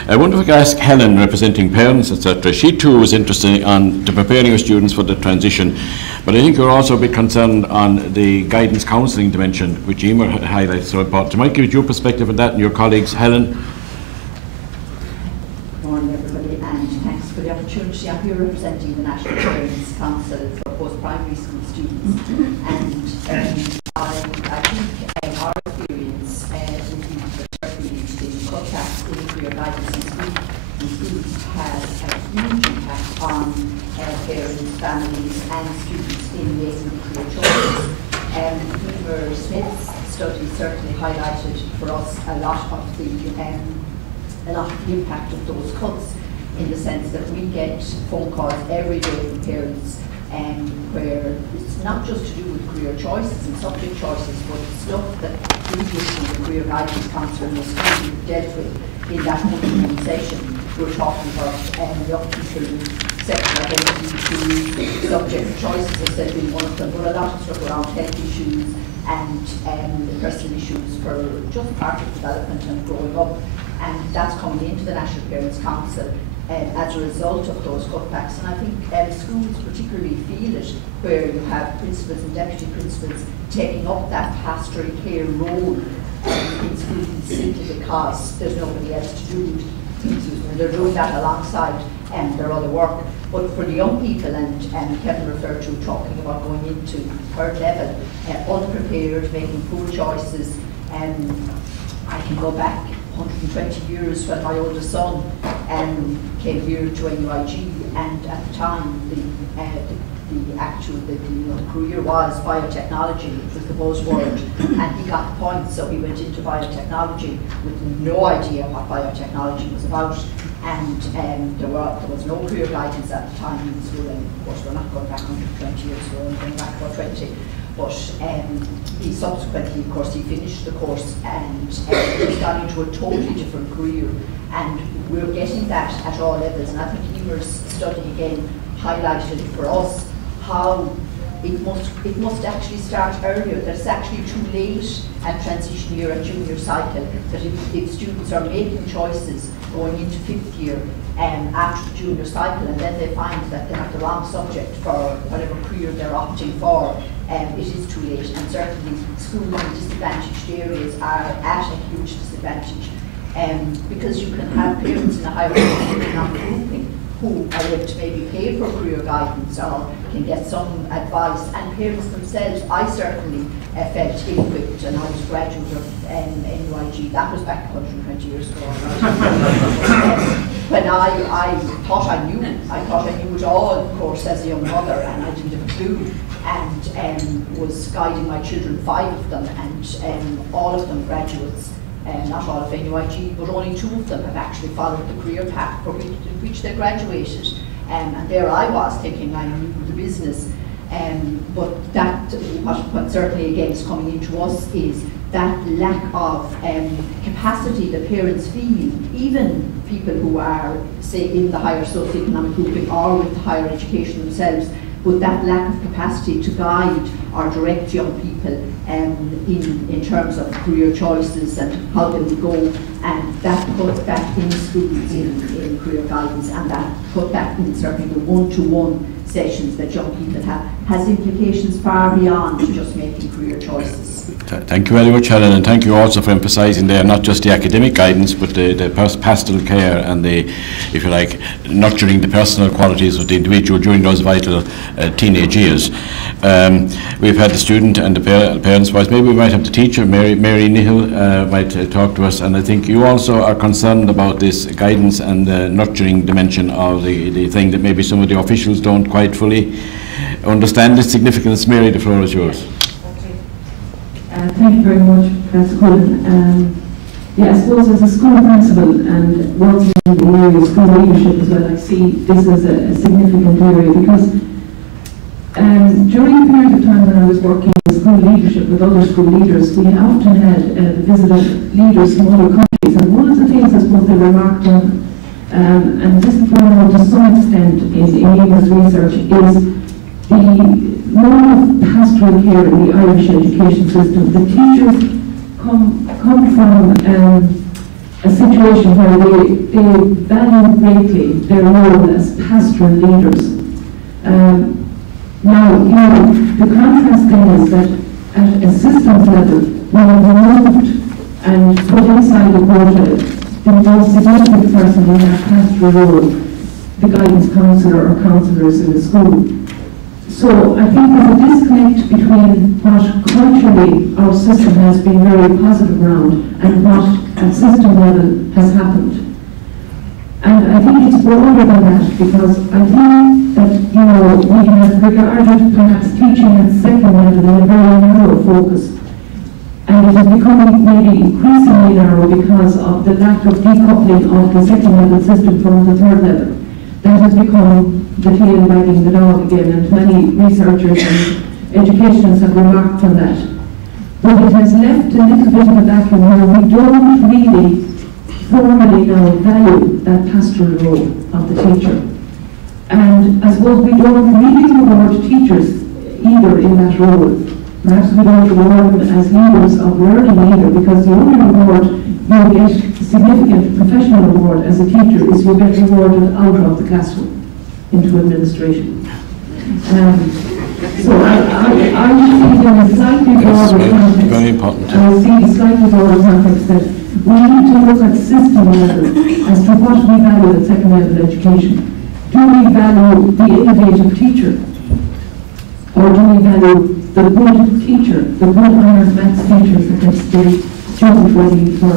I wonder if I could ask Helen, representing parents, etc. She too was interested in preparing her students for the transition, but I think you're also a bit concerned on the guidance counselling dimension, which Emer highlighted so important. You might give it your perspective on that and your colleagues. Helen? Good morning, everybody, and thanks for the opportunity. I'm here representing the National Parents Council for post-primary school students, and I think our experience would be certainly the cutbacks in career guidance in schools has a huge impact on parents, families, and students in making career choices. Emer Smyth's study certainly highlighted for us a lot of the impact of those cuts, in the sense that we get phone calls every day from parents where it's not just to do with career choices and subject choices, but stuff that previously the career guidance counsellor was dealt with in that one session. We're talking about young people with sexual identity, subject choices has said being one of them, but a lot of stuff around health issues and personal issues for just part of development and growing up. And that's coming into the National Parents Council as a result of those cutbacks. And I think schools particularly feel it, where you have principals and deputy principals taking up that pastoral care role in schools simply because there's nobody else to do it. They're doing that alongside their other work. But for the young people, and Kevin referred to talking about going into third level, unprepared, making poor choices, I can go back 120 years when my oldest son came here to NUIG, and at the time the career was biotechnology, which was the buzzword, and he got the point, so he went into biotechnology with no idea what biotechnology was about, and there was no career guidance at the time in school, and of course we're not going back 120 years, we're only going back about 20. But he subsequently, of course, he finished the course and he's gone into a totally different career. And we're getting that at all levels. And I think Emer's study again highlighted for us how it must actually start earlier. That it's actually too late at transition year and junior cycle. That if students are making choices going into 5th year after the junior cycle, and then they find that they have the wrong subject for whatever career they're opting for, it is too late. And certainly schools in disadvantaged areas are at a huge disadvantage, because you can have parents in a higher education not grouping who are able to maybe pay for career guidance or can get some advice, and parents themselves, I certainly felt ill-equipped, and I was a graduate of NUIG, that was back 120 years ago. When I thought I knew it all, of course, as a young mother, and I didn't have a clue, and was guiding my children, 5 of them, and all of them graduates. Not all of NUIG, but only 2 of them have actually followed the career path for which they graduated. And there I was thinking I knew the business. But that, what certainly again is coming into us is that lack of capacity that parents feel, even people who are, say, in the higher socioeconomic grouping or with higher education themselves, but that lack of capacity to guide or direct young people in terms of career choices and how they will go, and that put that in schools in career guidance, and that put that in certainly the one-to-one sessions that young people have, has implications far beyond just making career choices. Thank you very much, Helen, and thank you also for emphasising there not just the academic guidance, but the pastoral care and the, if you like, nurturing the personal qualities of the individual during those vital teenage years. We've had the student and the parents' voice. Maybe we might have the teacher, Mary Nihill, might talk to us. And I think you also are concerned about this guidance and nurturing dimension of the thing that maybe some of the officials don't quite fully understand its significance. Mary, the floor is yours. Thank you very much, Professor Cullen. Yeah, I suppose as a school principal and working in the area of school leadership as well, I see this as a significant area because during a period of time when I was working in school leadership with other school leaders, we often had visited leaders from other countries, and one of the things I suppose they remarked on, and this is borne out to some extent in Emer's research, is the more of pastoral care in the Irish education system. The teachers come from a situation where they value greatly their role as pastoral leaders. Now, the contrast then is that at a systems level, we have removed and put inside the quota the most significant person in that pastoral role, the guidance counsellor or counsellors in the school. So I think there's a disconnect between what culturally our system has been very positive around and what at system level has happened. And I think it's broader than that, because I think that, we have regarded perhaps teaching at second level in a very narrow focus. And it is becoming maybe increasingly narrow because of the lack of decoupling of the second level system from the third level. That has become the tail wagging the dog again, and many researchers and educationists have remarked on that. But it has left a little bit of a vacuum where we don't really formally now value that pastoral role of the teacher. And I suppose we don't really reward teachers either in that role. Perhaps we don't reward them as leaders of learning either, because the only reward you get, significant professional reward as a teacher, is you get rewarded out of the classroom into administration. So I see in a slightly broader context. Very important. I see a slightly broader context that we need to look at system level as to what we value at second level education. Do we value the innovative teacher? Or do we value the good teacher, the good honors maths teachers that can stay student ready for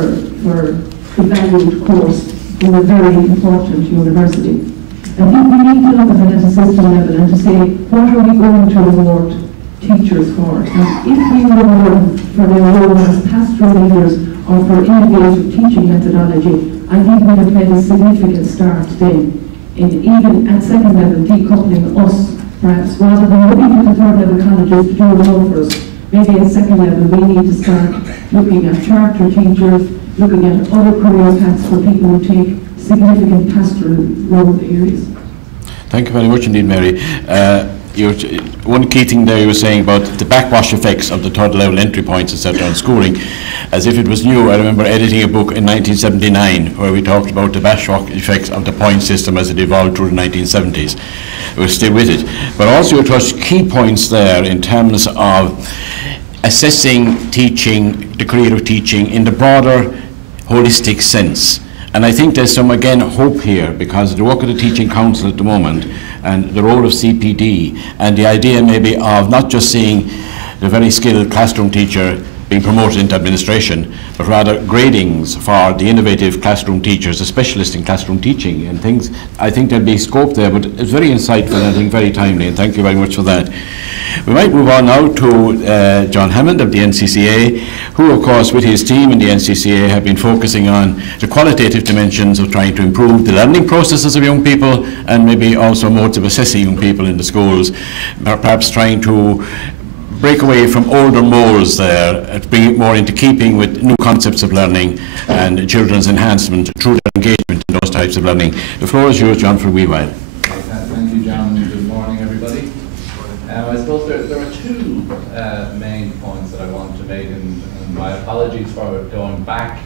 the valued course in a very important university? I think we need to look at it at a system level and to say, what are we going to reward teachers for? And if we reward them for their role as pastoral leaders or for innovative teaching methodology, I think we have made a significant start then in even at second level decoupling us, perhaps, rather than looking at the third level colleges to do it all for us. Maybe at second level we need to start looking at charter teachers, looking at other career paths for people who take significant pastoral role areas. Thank you very much indeed, Mary. One key thing there you were saying about the backwash effects of the third level entry points, etc. on schooling, as if it was new. I remember editing a book in 1979 where we talked about the backwash effects of the point system as it evolved through the 1970s. We're still with it. But also you touched key points there in terms of assessing teaching, the career of teaching in the broader holistic sense. And I think there's some, again, hope here, because the work of the Teaching Council at the moment and the role of CPD and the idea maybe of not just seeing the very skilled classroom teacher being promoted into administration, but rather gradings for the innovative classroom teachers, the specialists in classroom teaching and things. I think there'll be scope there, but it's very insightful and I think very timely, and thank you very much for that. We might move on now to John Hammond of the NCCA, who of course with his team in the NCCA have been focusing on the qualitative dimensions of trying to improve the learning processes of young people and maybe also modes of assessing young people in the schools, perhaps trying to break away from older molds there, to bring it more into keeping with new concepts of learning and children's enhancement through their engagement in those types of learning. The floor is yours, John, for a wee while. Thank you, John. Good morning, everybody. I suppose there are two main points that I want to make, and my apologies for going back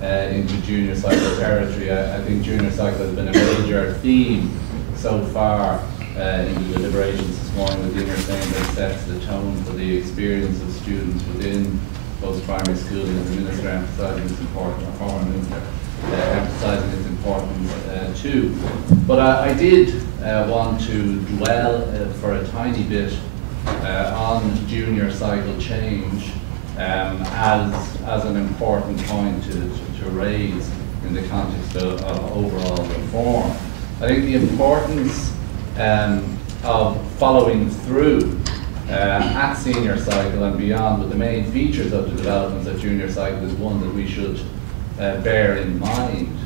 into junior cycle territory. I think junior cycle has been a major theme so far in the deliberations this morning, with Emer saying that sets the tone for the experience of students within post-primary schooling, and the Minister emphasising its importance, or former Minister emphasising its importance too. But I did want to dwell for a tiny bit on junior cycle change as an important point to raise in the context of overall reform. I think the importance of following through at senior cycle and beyond with the main features of the developments at junior cycle is one that we should bear in mind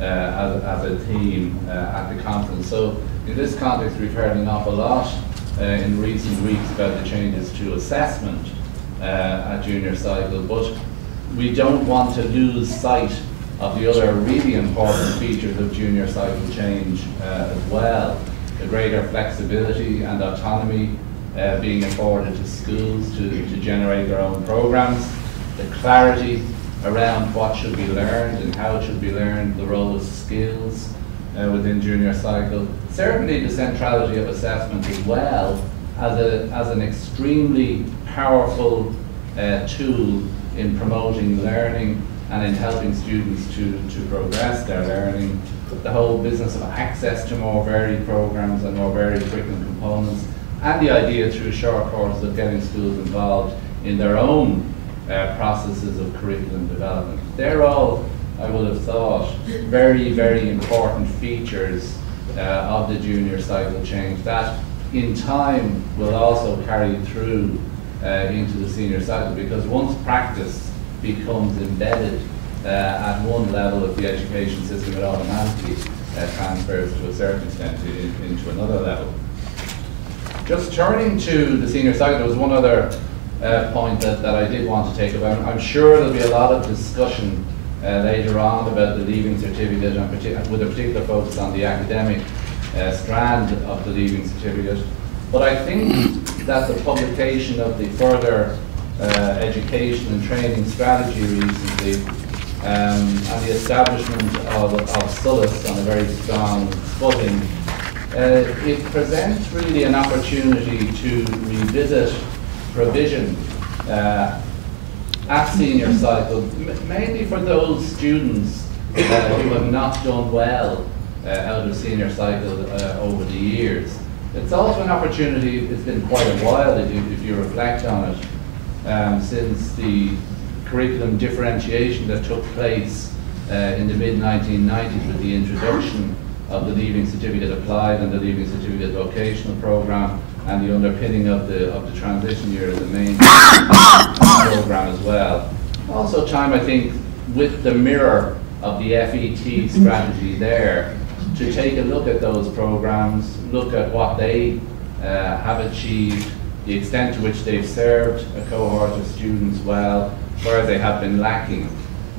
as a theme at the conference. So in this context, we've heard an awful lot in recent weeks about the changes to assessment at junior cycle, but we don't want to lose sight of the other really important features of junior cycle change as well. The greater flexibility and autonomy being afforded to schools to generate their own programs, the clarity around what should be learned and how it should be learned, the role of skills within junior cycle, certainly the centrality of assessment as well as an extremely powerful tool in promoting learning and in helping students to progress their learning. The whole business of access to more varied programs and more varied curriculum components, and the idea through short courses of getting schools involved in their own processes of curriculum development. They're all, I would have thought, very, very important features of the junior cycle change that in time will also carry through into the senior cycle, because once practice becomes embedded at one level of the education system, it automatically transfers to a certain extent into another level. Just turning to the senior cycle, there was one other point that I did want to take about. I'm sure there'll be a lot of discussion later on about the Leaving Certificate, and with a particular focus on the academic strand of the Leaving Certificate. But I think that the publication of the Further Education and Training Strategy recently and the establishment of SOLAS on a very strong footing, it presents really an opportunity to revisit provision at senior cycle, mainly for those students who have not done well out of senior cycle over the years. It's also an opportunity, it's been quite a while if you reflect on it, since the curriculum differentiation that took place in the mid-1990s with the introduction of the Leaving Certificate Applied and the Leaving Certificate Vocational Programme, and the underpinning of the transition year as the main programme as well. Also time, I think, with the mirror of the FET strategy there, to take a look at those programmes, look at what they have achieved, the extent to which they've served a cohort of students well, where they have been lacking.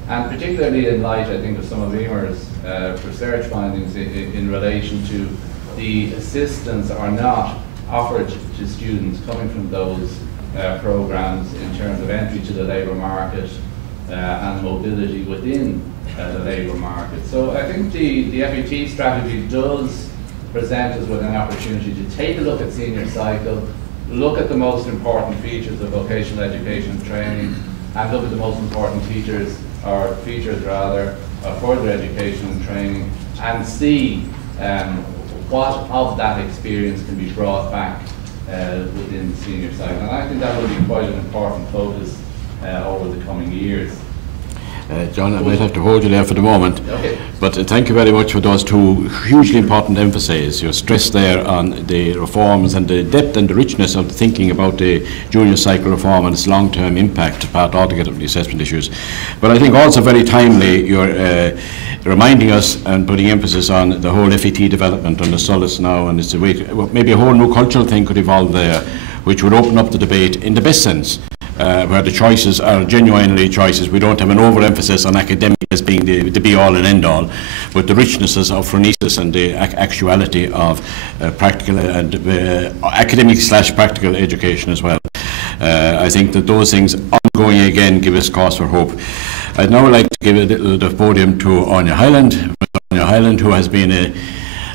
And particularly in light, I think, of some of Emer's research findings in relation to the assistance or not offered to students coming from those programmes in terms of entry to the labour market and mobility within the labour market. So I think the FET strategy does present us with an opportunity to take a look at senior cycle, look at the most important features of vocational education and training, and look at the most important features of further education and training, and see what of that experience can be brought back within the senior cycle. And I think that will be quite an important focus over the coming years. John, I might have to hold you there for the moment. Okay. But thank you very much for those two hugely important emphases. Your stress there on the reforms and the depth and the richness of the thinking about the junior cycle reform and its long-term impact part altogether of the assessment issues. But I think also very timely you're reminding us and putting emphasis on the whole FET development under SOLAS now, and it's a way maybe a whole new cultural thing could evolve there, which would open up the debate in the best sense, where the choices are genuinely choices. We don't have an overemphasis on academic as being the be-all and end-all, but the richnesses of phronesis and the actuality of practical and academic/practical education as well. I think that those things ongoing again give us cause for hope. I'd now like to give the podium to Anya Hyland. Anya Hyland, who has been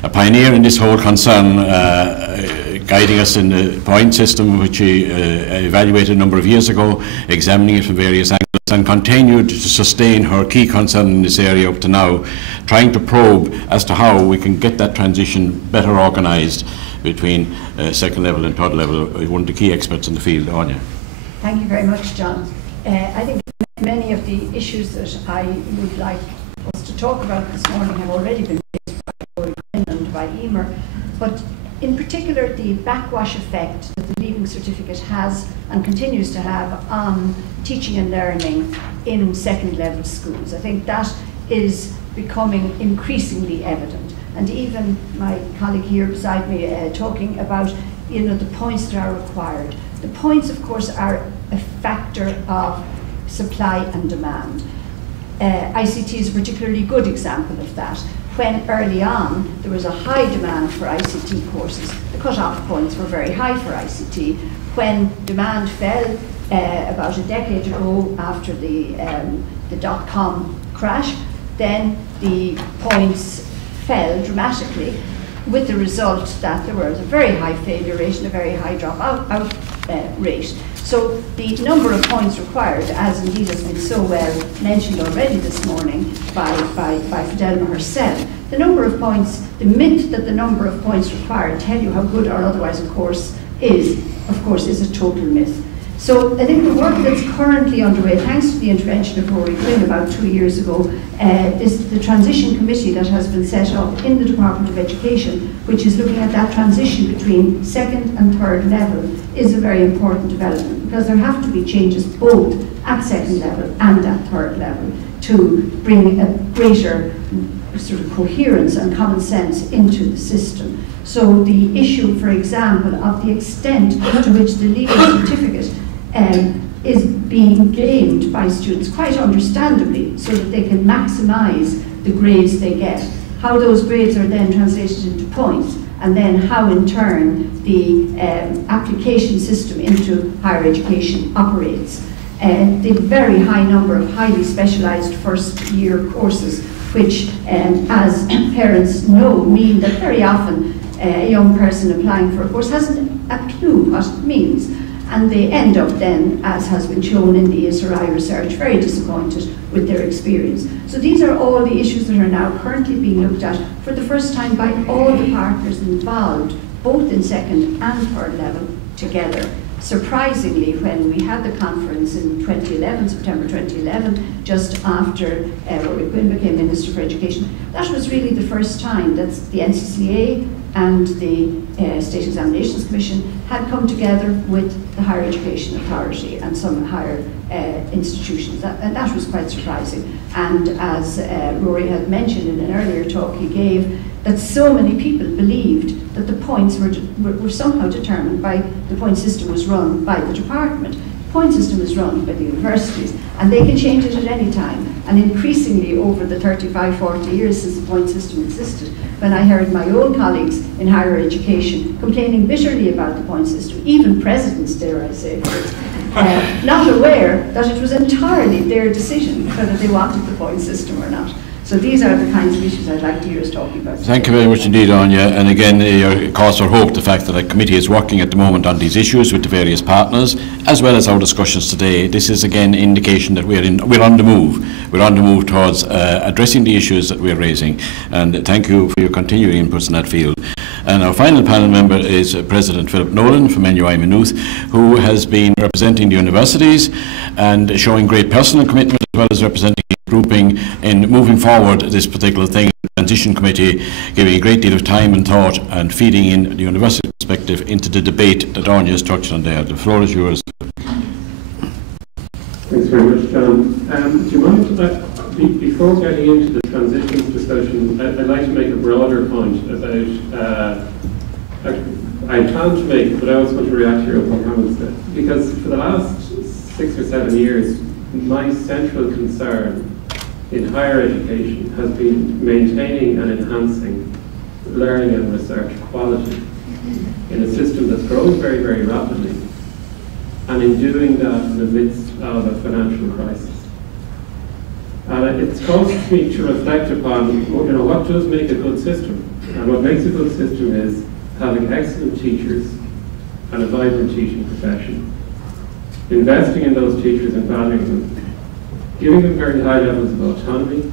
a pioneer in this whole concern, guiding us in the point system, which he evaluated a number of years ago, examining it from various angles, and continued to sustain her key concern in this area up to now, trying to probe as to how we can get that transition better organised between second level and third level. One of the key experts in the field, Anya. Thank you very much, John. I think many of the issues that I would like us to talk about this morning have already been raised by Rory and by Emer, but in particular the backwash effect that the Leaving Certificate has and continues to have on teaching and learning in second level schools. I think that is becoming increasingly evident. And even my colleague here beside me talking about the points that are required. The points, of course, are a factor of supply and demand. ICT is a particularly good example of that. When early on there was a high demand for ICT courses, the cut-off points were very high for ICT. When demand fell about a decade ago after the dot-com crash, then the points fell dramatically, with the result that there was a very high failure rate and a very high dropout rate. So the number of points required, as indeed has been so well mentioned already this morning by Fidelma herself, the number of points, the myth that the number of points required tell you how good or otherwise a course is, of course, is a total myth. So I think the work that's currently underway, thanks to the intervention of Rory Quinn about 2 years ago, is the transition committee that has been set up in the Department of Education, which is looking at that transition between second and third level, is a very important development, because there have to be changes both at second level and at third level to bring a greater sort of coherence and common sense into the system. So the issue, for example, of the extent to which the Leaving Certificate is being gained by students, quite understandably, so that they can maximise the grades they get. How those grades are then translated into points, and then how in turn the application system into higher education operates. The very high number of highly specialised first year courses, which as parents know mean that very often a young person applying for a course hasn't a clue what it means. And they end up then, as has been shown in the ESRI research, very disappointed with their experience. So these are all the issues that are now currently being looked at for the first time by all the partners involved, both in second and third level, together. Surprisingly, when we had the conference in 2011, September 2011, just after Rory Quinn became Minister for Education, that was really the first time that the NCCA and the State Examinations Commission had come together with the Higher Education Authority and some higher institutions, and that was quite surprising. And as Rory had mentioned in an earlier talk he gave, that so many people believed that the points were somehow determined by, the point system was run by the department. The point system is run by the universities, and they can change it at any time. And increasingly over the 35, 40 years since the point system existed, when I heard my own colleagues in higher education complaining bitterly about the point system, even presidents, dare I say, not aware that it was entirely their decision whether they wanted the point system or not. So these are the kinds of issues I'd like to hear us talking about. Thank you very much indeed, Anya. And again, your cause for hope, the fact that the committee is working at the moment on these issues with the various partners, as well as our discussions today. This is again indication that we're on the move. We're on the move towards addressing the issues that we're raising. And thank you for your continuing inputs in that field. And our final panel member is President Philip Nolan from NUI Maynooth, who has been representing the universities and showing great personal commitment, as well as representing grouping in moving forward this particular thing. The Transition Committee giving a great deal of time and thought and feeding in the university perspective into the debate that Anya has touched on there. The floor is yours. Thanks very much, John. Do you mind, before getting into the transitions discussion, I'd like to make a broader point about I planned to make, but I also want to react to your opening comments there. Because for the last 6 or 7 years, my central concern in higher education has been maintaining and enhancing learning and research quality in a system that's growing very, very rapidly, and in doing that in the midst of a financial crisis. And it's caused me to reflect upon, what does make a good system? And what makes a good system is having excellent teachers and a vibrant teaching profession, investing in those teachers and valuing them, giving them very high levels of autonomy,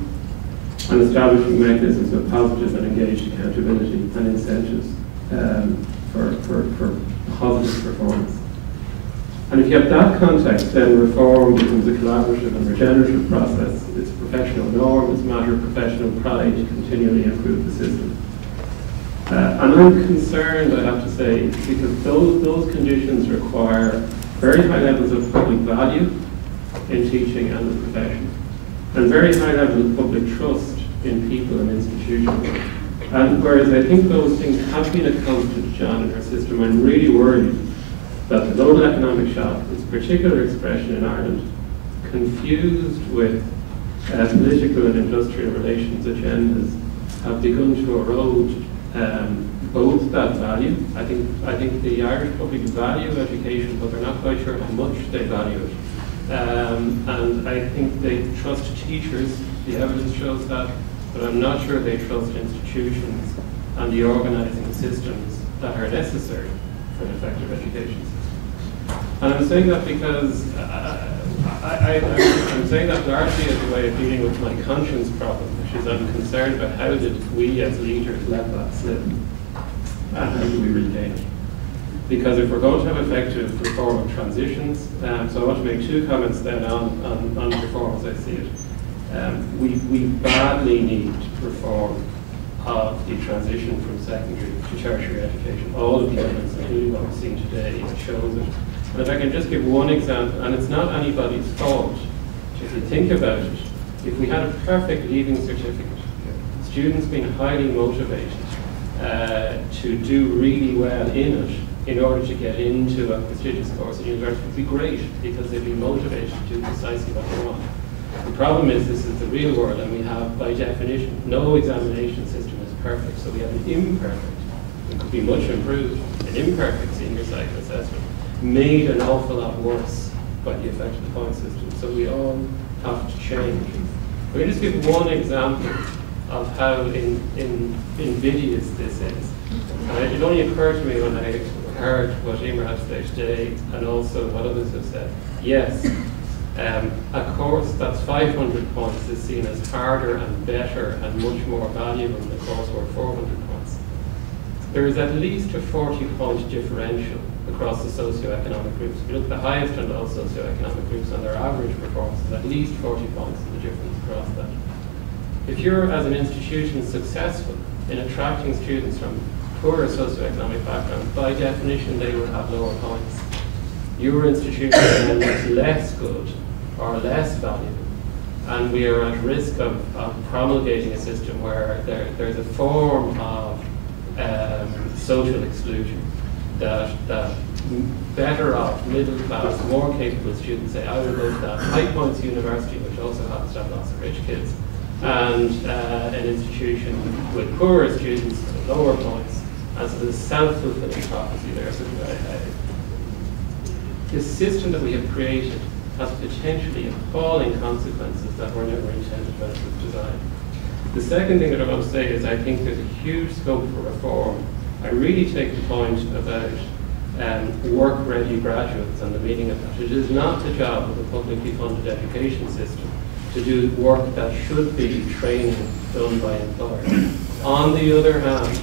and establishing mechanisms of positive and engaged accountability and incentives for positive performance. And if you have that context, then reform becomes a collaborative and regenerative process. It's a professional norm, it's a matter of professional pride to continually improve the system. And I'm concerned, I have to say, because those conditions require very high levels of public value in teaching and the profession, and very high levels of public trust in people and institutions. And whereas I think those things have been a constant, John, in our system, I'm really worried that the global economic shock, its particular expression in Ireland, confused with political and industrial relations agendas, have begun to erode both that value. I think the Irish public value education, but they're not quite sure how much they value it. And I think they trust teachers, the evidence shows that, but I'm not sure they trust institutions and the organising systems that are necessary for an effective education system. And I'm saying that because I'm saying that largely as a way of dealing with my conscience problem, which is I'm concerned about how did we as leaders let that slip, and how do we regain it? Because if we're going to have effective reform of transitions, so I want to make 2 comments then on reform as I see it. We badly need reform of the transition from secondary to tertiary education. All of the evidence, including what we've seen today, shows it. And if I can just give one example, and it's not anybody's fault, if you think about it, if we had a perfect leaving certificate, students being highly motivated to do really well in it in order to get into a prestigious course at university, would be great, because they'd be motivated to do precisely what they want. The problem is this is the real world, and we have, by definition, no examination system is perfect, so we have an imperfect, it could be much improved, an imperfect senior cycle assessment, made an awful lot worse by the effect of the point system. So we all have to change. We're going to just give one example of how invidious this is. And it only occurred to me when I heard what Emer had to say today, and also what others have said. Yes, a course that's 500 points is seen as harder and better and much more valuable than a course worth 400 points. There is at least a 40-point differential across the socioeconomic groups. If you look at the highest and all socioeconomic groups, and their average performance is at least 40 points in the difference across that. If you're, as an institution, successful in attracting students from poorer socioeconomic backgrounds, by definition they will have lower points. Your institution then looks less good or less valuable, and we are at risk of promulgating a system where there's a form of social exclusion that better off, middle class, more capable students say, I will go to that high points university, which also happens to have lots of rich kids, and an institution with poorer students with lower points. And so there's self-fulfilling prophecy there. So the system that we have created has potentially appalling consequences that were never intended when it was designed. The second thing that I want to say is I think there's a huge scope for reform. I really take the point about work-ready graduates and the meaning of that. It is not the job of a publicly funded education system to do work that should be training done by employers. On the other hand,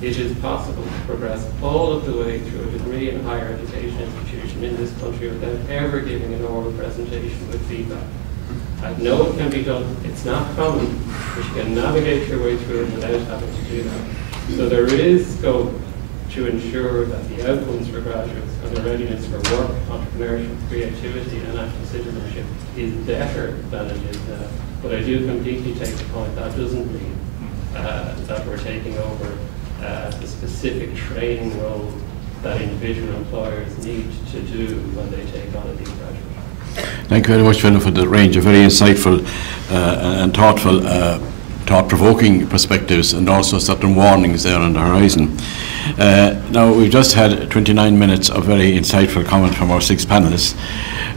it is possible to progress all of the way through a degree in a higher education institution in this country without ever giving an oral presentation with feedback. I know it can be done, it's not common, but you can navigate your way through it without having to do that. So there is scope to ensure that the outcomes for graduates and the readiness for work, entrepreneurship, creativity and active citizenship is better than it is now. But I do completely take the point that doesn't mean that we're taking over the specific training role that individual employers need to do when they take on a new graduate. Thank you very much, Philip, for the range of very insightful and thoughtful, thought-provoking perspectives, and also certain warnings there on the horizon. Now, we've just had 29 minutes of very insightful comment from our 6 panellists,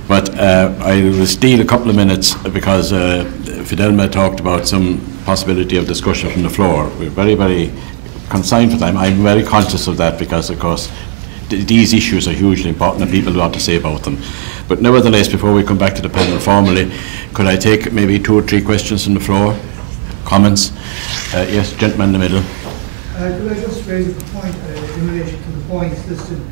but I will steal a couple of minutes because Fidelma talked about some possibility of discussion from the floor. We're very, very consigned for time. I'm very conscious of that because, of course, these issues are hugely important and people have a lot to say about them. But nevertheless, before we come back to the panel formally, could I take maybe 2 or 3 questions from the floor? Comments? Yes, gentleman in the middle. Could I just raise a point in relation to the point system?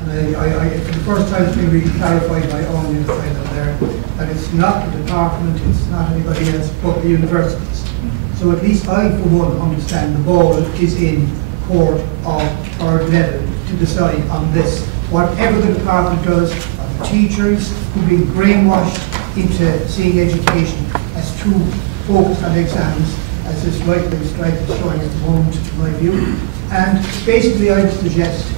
And I, for the first time, it's been really clarified by all the inside of there that it's not the department, it's not anybody else but the universities. So at least I, for one, understand the ball is in court of 3rd level to decide on this. Whatever the department does, the teachers who've been brainwashed into seeing education as too focused on exams, as this rightly strike is showing at the moment, in my view. And basically, I would suggest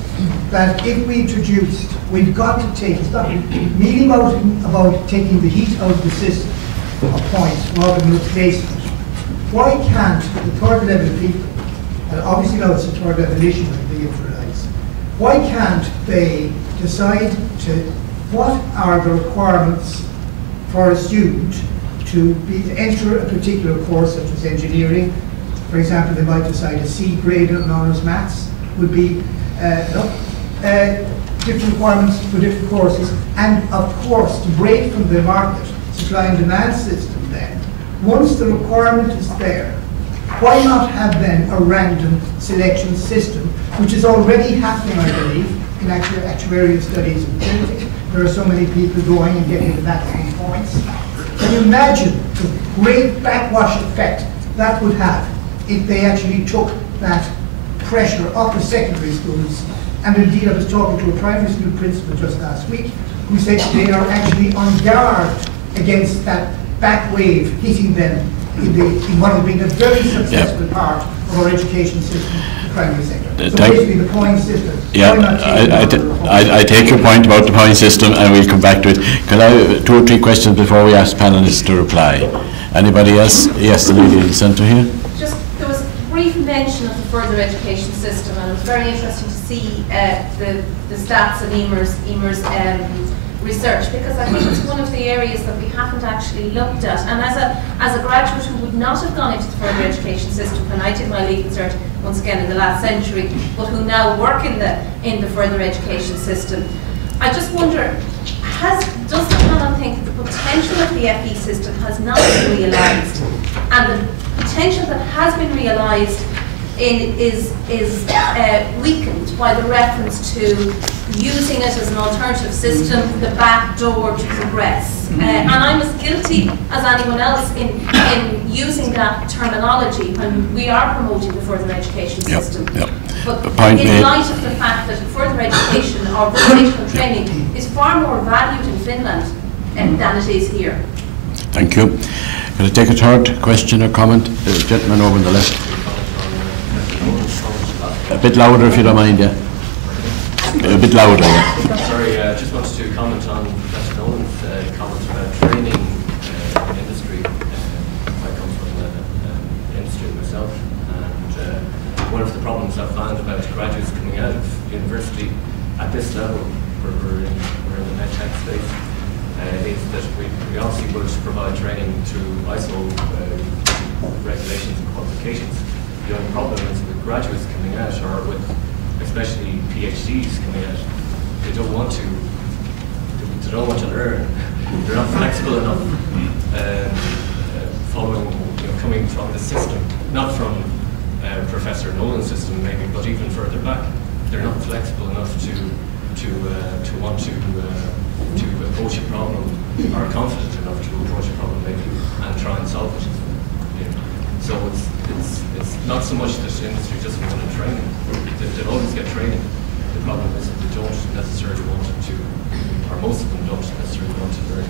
that if we introduced, we've got to take, it's not really about taking the heat out of the system of points rather than replacing it. Why can't the 3rd level people, and obviously now it's a 3rd level issue like the Israelites, why can't they decide to what are the requirements for a student to enter a particular course such as engineering? For example, they might decide a C grade in honours maths would be different requirements for different courses, and of course to break from the market supply and demand system then, once the requirement is there, why not have then a random selection system, which is already happening, I believe, in actuarial studies and politics. There are so many people going and getting the maximum points. Can you imagine the great backwash effect that would have if they actually took that pressure off the secondary schools? And indeed, I was talking to a primary school principal just last week who said they are actually on guard against that back wave hitting them in what has been a very successful part of our education system, the primary sector. So basically the point system. Yeah, I take your point about the point system and we'll come back to it. Can I have 2 or 3 questions before we ask panelists to reply? Anybody else? Yes, the lady in the centre here. Just, there was a brief mention of the further education system, and it was very interesting to see the stats of Emer's research, because I think it's one of the areas that we haven't actually looked at. And as a graduate who would not have gone into the further education system when I did my legal cert, once again in the last century, but who now work in the further education system, I just wonder, does the panel think that the potential of the FE system has not been realised, and the potential that has been realised is weakened by the reference to using it as an alternative system, the back door to progress? And I'm as guilty as anyone else in using that terminology when we are promoting the further education system. But in light of the fact that further education or vocational training is far more valued in Finland than it is here. Thank you. Can I take a 3rd question or comment? The gentleman over on the left. A bit louder if you don't mind, yeah. A bit louder, yeah. Sorry, I just wanted to comment on Professor Nolan's comment about training in industry. I come from the industry myself, and one of the problems I've found about graduates coming out of university at this level, we're in the medtech space, is that we obviously will provide training through ISO regulations and qualifications. The only problem is with graduates coming out, or with especially PhDs coming out, they don't want to learn. They're not flexible enough, following, coming from the system, not from Professor Nolan's system maybe, but even further back. They're not flexible enough to want to approach a problem, or confident enough to approach a problem maybe and try and solve it. So it's not so much that the industry doesn't want to training. They'll always get training. The problem is that they don't necessarily want to, or most of them don't necessarily want to learn.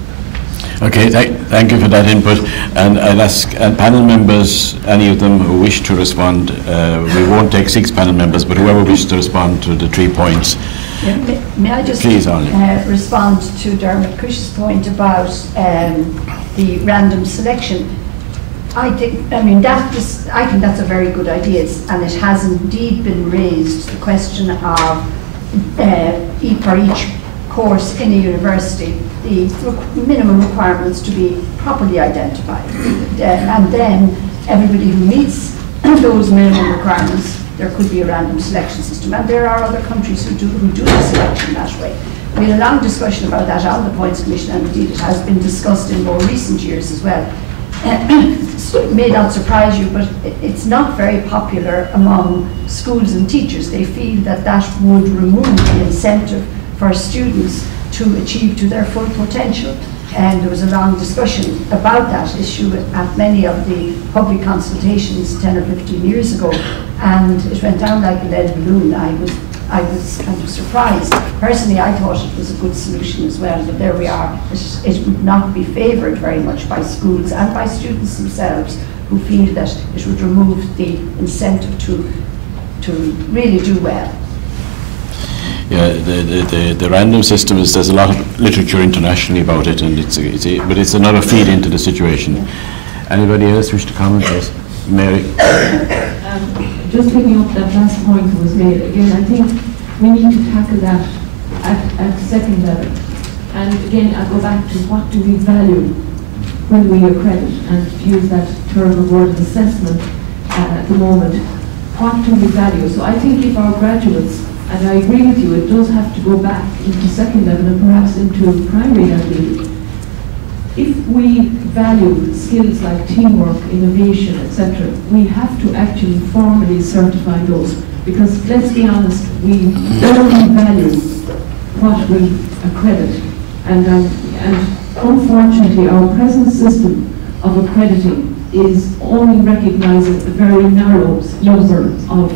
Okay, thank you for that input. And I'll ask panel members, any of them who wish to respond. We won't take 6 panel members, but whoever wishes to respond to the 3 points. Yeah, may I just respond to Dermot Cush's point about the random selection? I think that's a very good idea, and it has indeed been raised, the question of for each course in a university, the minimum requirements to be properly identified. And then everybody who meets those minimum requirements, there could be a random selection system. And there are other countries who do the selection that way. We had a long discussion about that on the Points Commission, and indeed it has been discussed in more recent years as well. So it may not surprise you, but it's not very popular among schools and teachers. They feel that that would remove the incentive for students to achieve to their full potential. And there was a long discussion about that issue at many of the public consultations 10 or 15 years ago, and it went down like a lead balloon. I was kind of surprised. Personally, I thought it was a good solution as well, but there we are. It would not be favoured very much by schools and by students themselves, who feel that it would remove the incentive to really do well. Yeah, the random system is, there's a lot of literature internationally about it, and but it's another feed into the situation. Anybody else wish to comment? Yes, Mary. Just picking up that last point that was made, again, I think we need to tackle that at second level. And again, I go back to what do we value when we accredit, and to use that terrible word of assessment at the moment. What do we value? So I think if our graduates, and I agree with you, it does have to go back into second level and perhaps into primary level. If we value skills like teamwork, innovation, etc., we have to actually formally certify those, because let's be honest, we only value what we accredit, and unfortunately our present system of accrediting is only recognising a very narrow number of,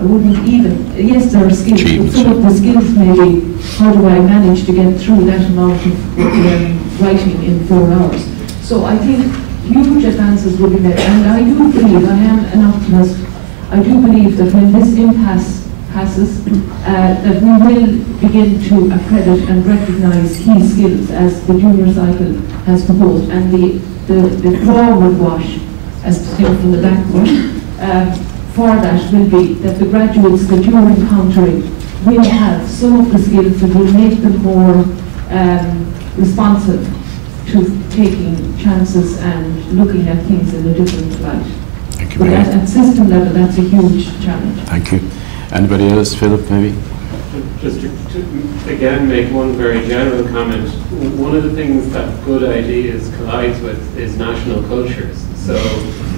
I wouldn't even, yes, there are skills, but some of the skills may be, how do I manage to get through that amount of writing in 4 hours? So I think huge advances will be made, and I do believe, I am an optimist, I do believe that when this impasse passes, that we will begin to accredit and recognise key skills as the junior cycle has proposed, and the forward wash, as distinct from the backward, for that will be that the graduates that you are encountering will have some of the skills that will make them more responsive to taking chances and looking at things in a different light. Thank you. But at system level, that's a huge challenge. Thank you. Anybody else? Philip, maybe? Just to again make one very general comment. One of the things that good ideas collides with is national cultures. So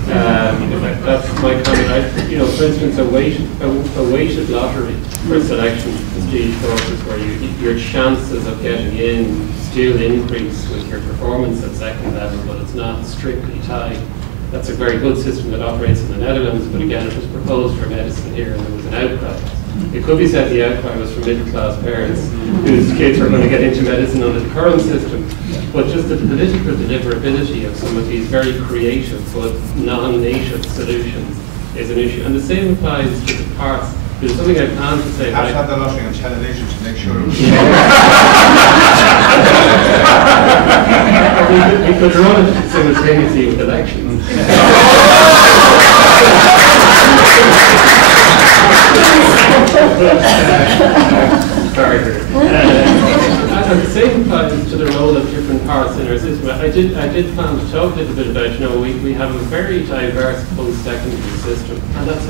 that's my comment. For instance, a weighted lottery for selection prestige courses, where your chances of getting in still increase with your performance at second level, but it's not strictly tied. That's a very good system that operates in the Netherlands, but again, it was proposed for medicine here, and there was an outcry. It could be said the outcry was from middle-class parents whose kids were going to get into medicine under the current system, but just the political deliverability of some of these very creative but non-native solutions is an issue. And the same applies to the parts. There's something I planned to say. You have to have the lottery on television to make sure. We could run it simultaneously with elections. And the same applies to the role of different parts in our system. I did plan to talk a little bit about, we have a very diverse post-secondary system, and that's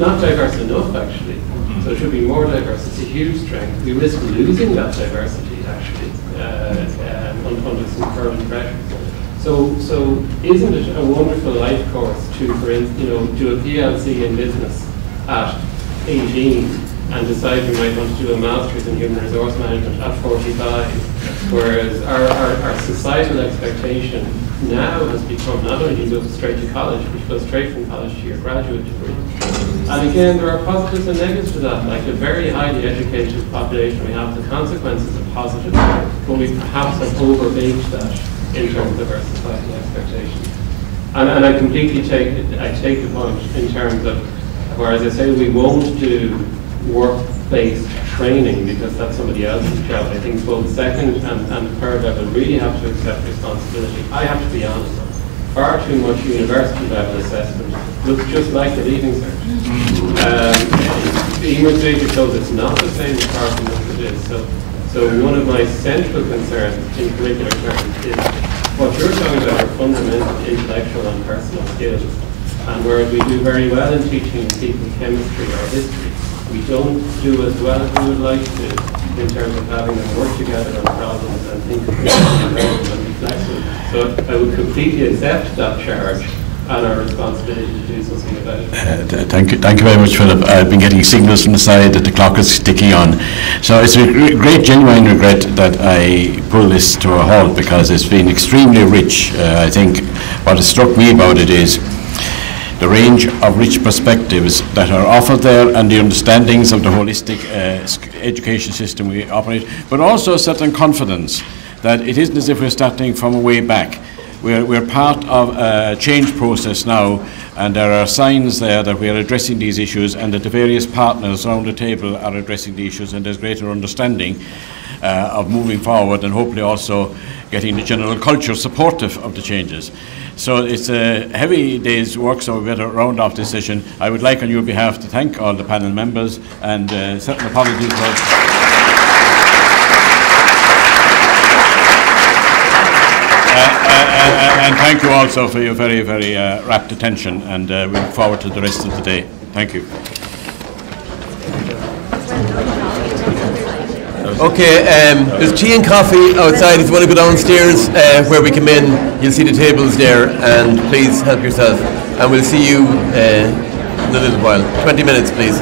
not diverse enough, actually. So it should be more diverse. It's a huge strength. We risk losing that diversity, actually, under some current pressure. So isn't it a wonderful life course to, for instance, do a PLC in business at 18 and decide you might want to do a master's in human resource management at 45, whereas our societal expectation now has become not only you go straight to college, but you go straight from college to your graduate degree. And again, there are positives and negatives to that. Like the very highly educated population we have, the consequences are positive, but we perhaps have overbaked that in terms of our societal expectations. And I completely take the point in terms of, whereas I say we won't do work-based training because that's somebody else's job. I think both second and third level really have to accept responsibility. I have to be honest, far too much university level assessment looks just like the Leaving Cert. The Emer Smyth shows it's not the same as parsing as it is. So one of my central concerns in curricular terms is what you're talking about are fundamental intellectual and personal skills. And whereas we do very well in teaching people chemistry or history, we don't do as well as we would like to in terms of having them work together on problems and think critically and be flexible. So I would completely accept that charge and our responsibility to do something about it. Thank you very much, Philip. I've been getting signals from the side that the clock is ticking on. So it's a great genuine regret that I pull this to a halt because it's been extremely rich. I think what has struck me about it is the range of rich perspectives that are offered there and the understandings of the holistic education system we operate, but also a certain confidence that it isn't as if we're starting from a way back. We're part of a change process now, and there are signs there that we are addressing these issues and that the various partners around the table are addressing the issues, and there's greater understanding of moving forward and hopefully also getting the general culture supportive of the changes. So it's a heavy day's work, so we better round off this session. I would like on your behalf to thank all the panel members and certain apologies for and thank you also for your very, very rapt attention, and we look forward to the rest of the day. Thank you. Okay, there's tea and coffee outside. If you want to go downstairs where we come in, you'll see the tables there, and please help yourself. And we'll see you in a little while. 20 minutes, please.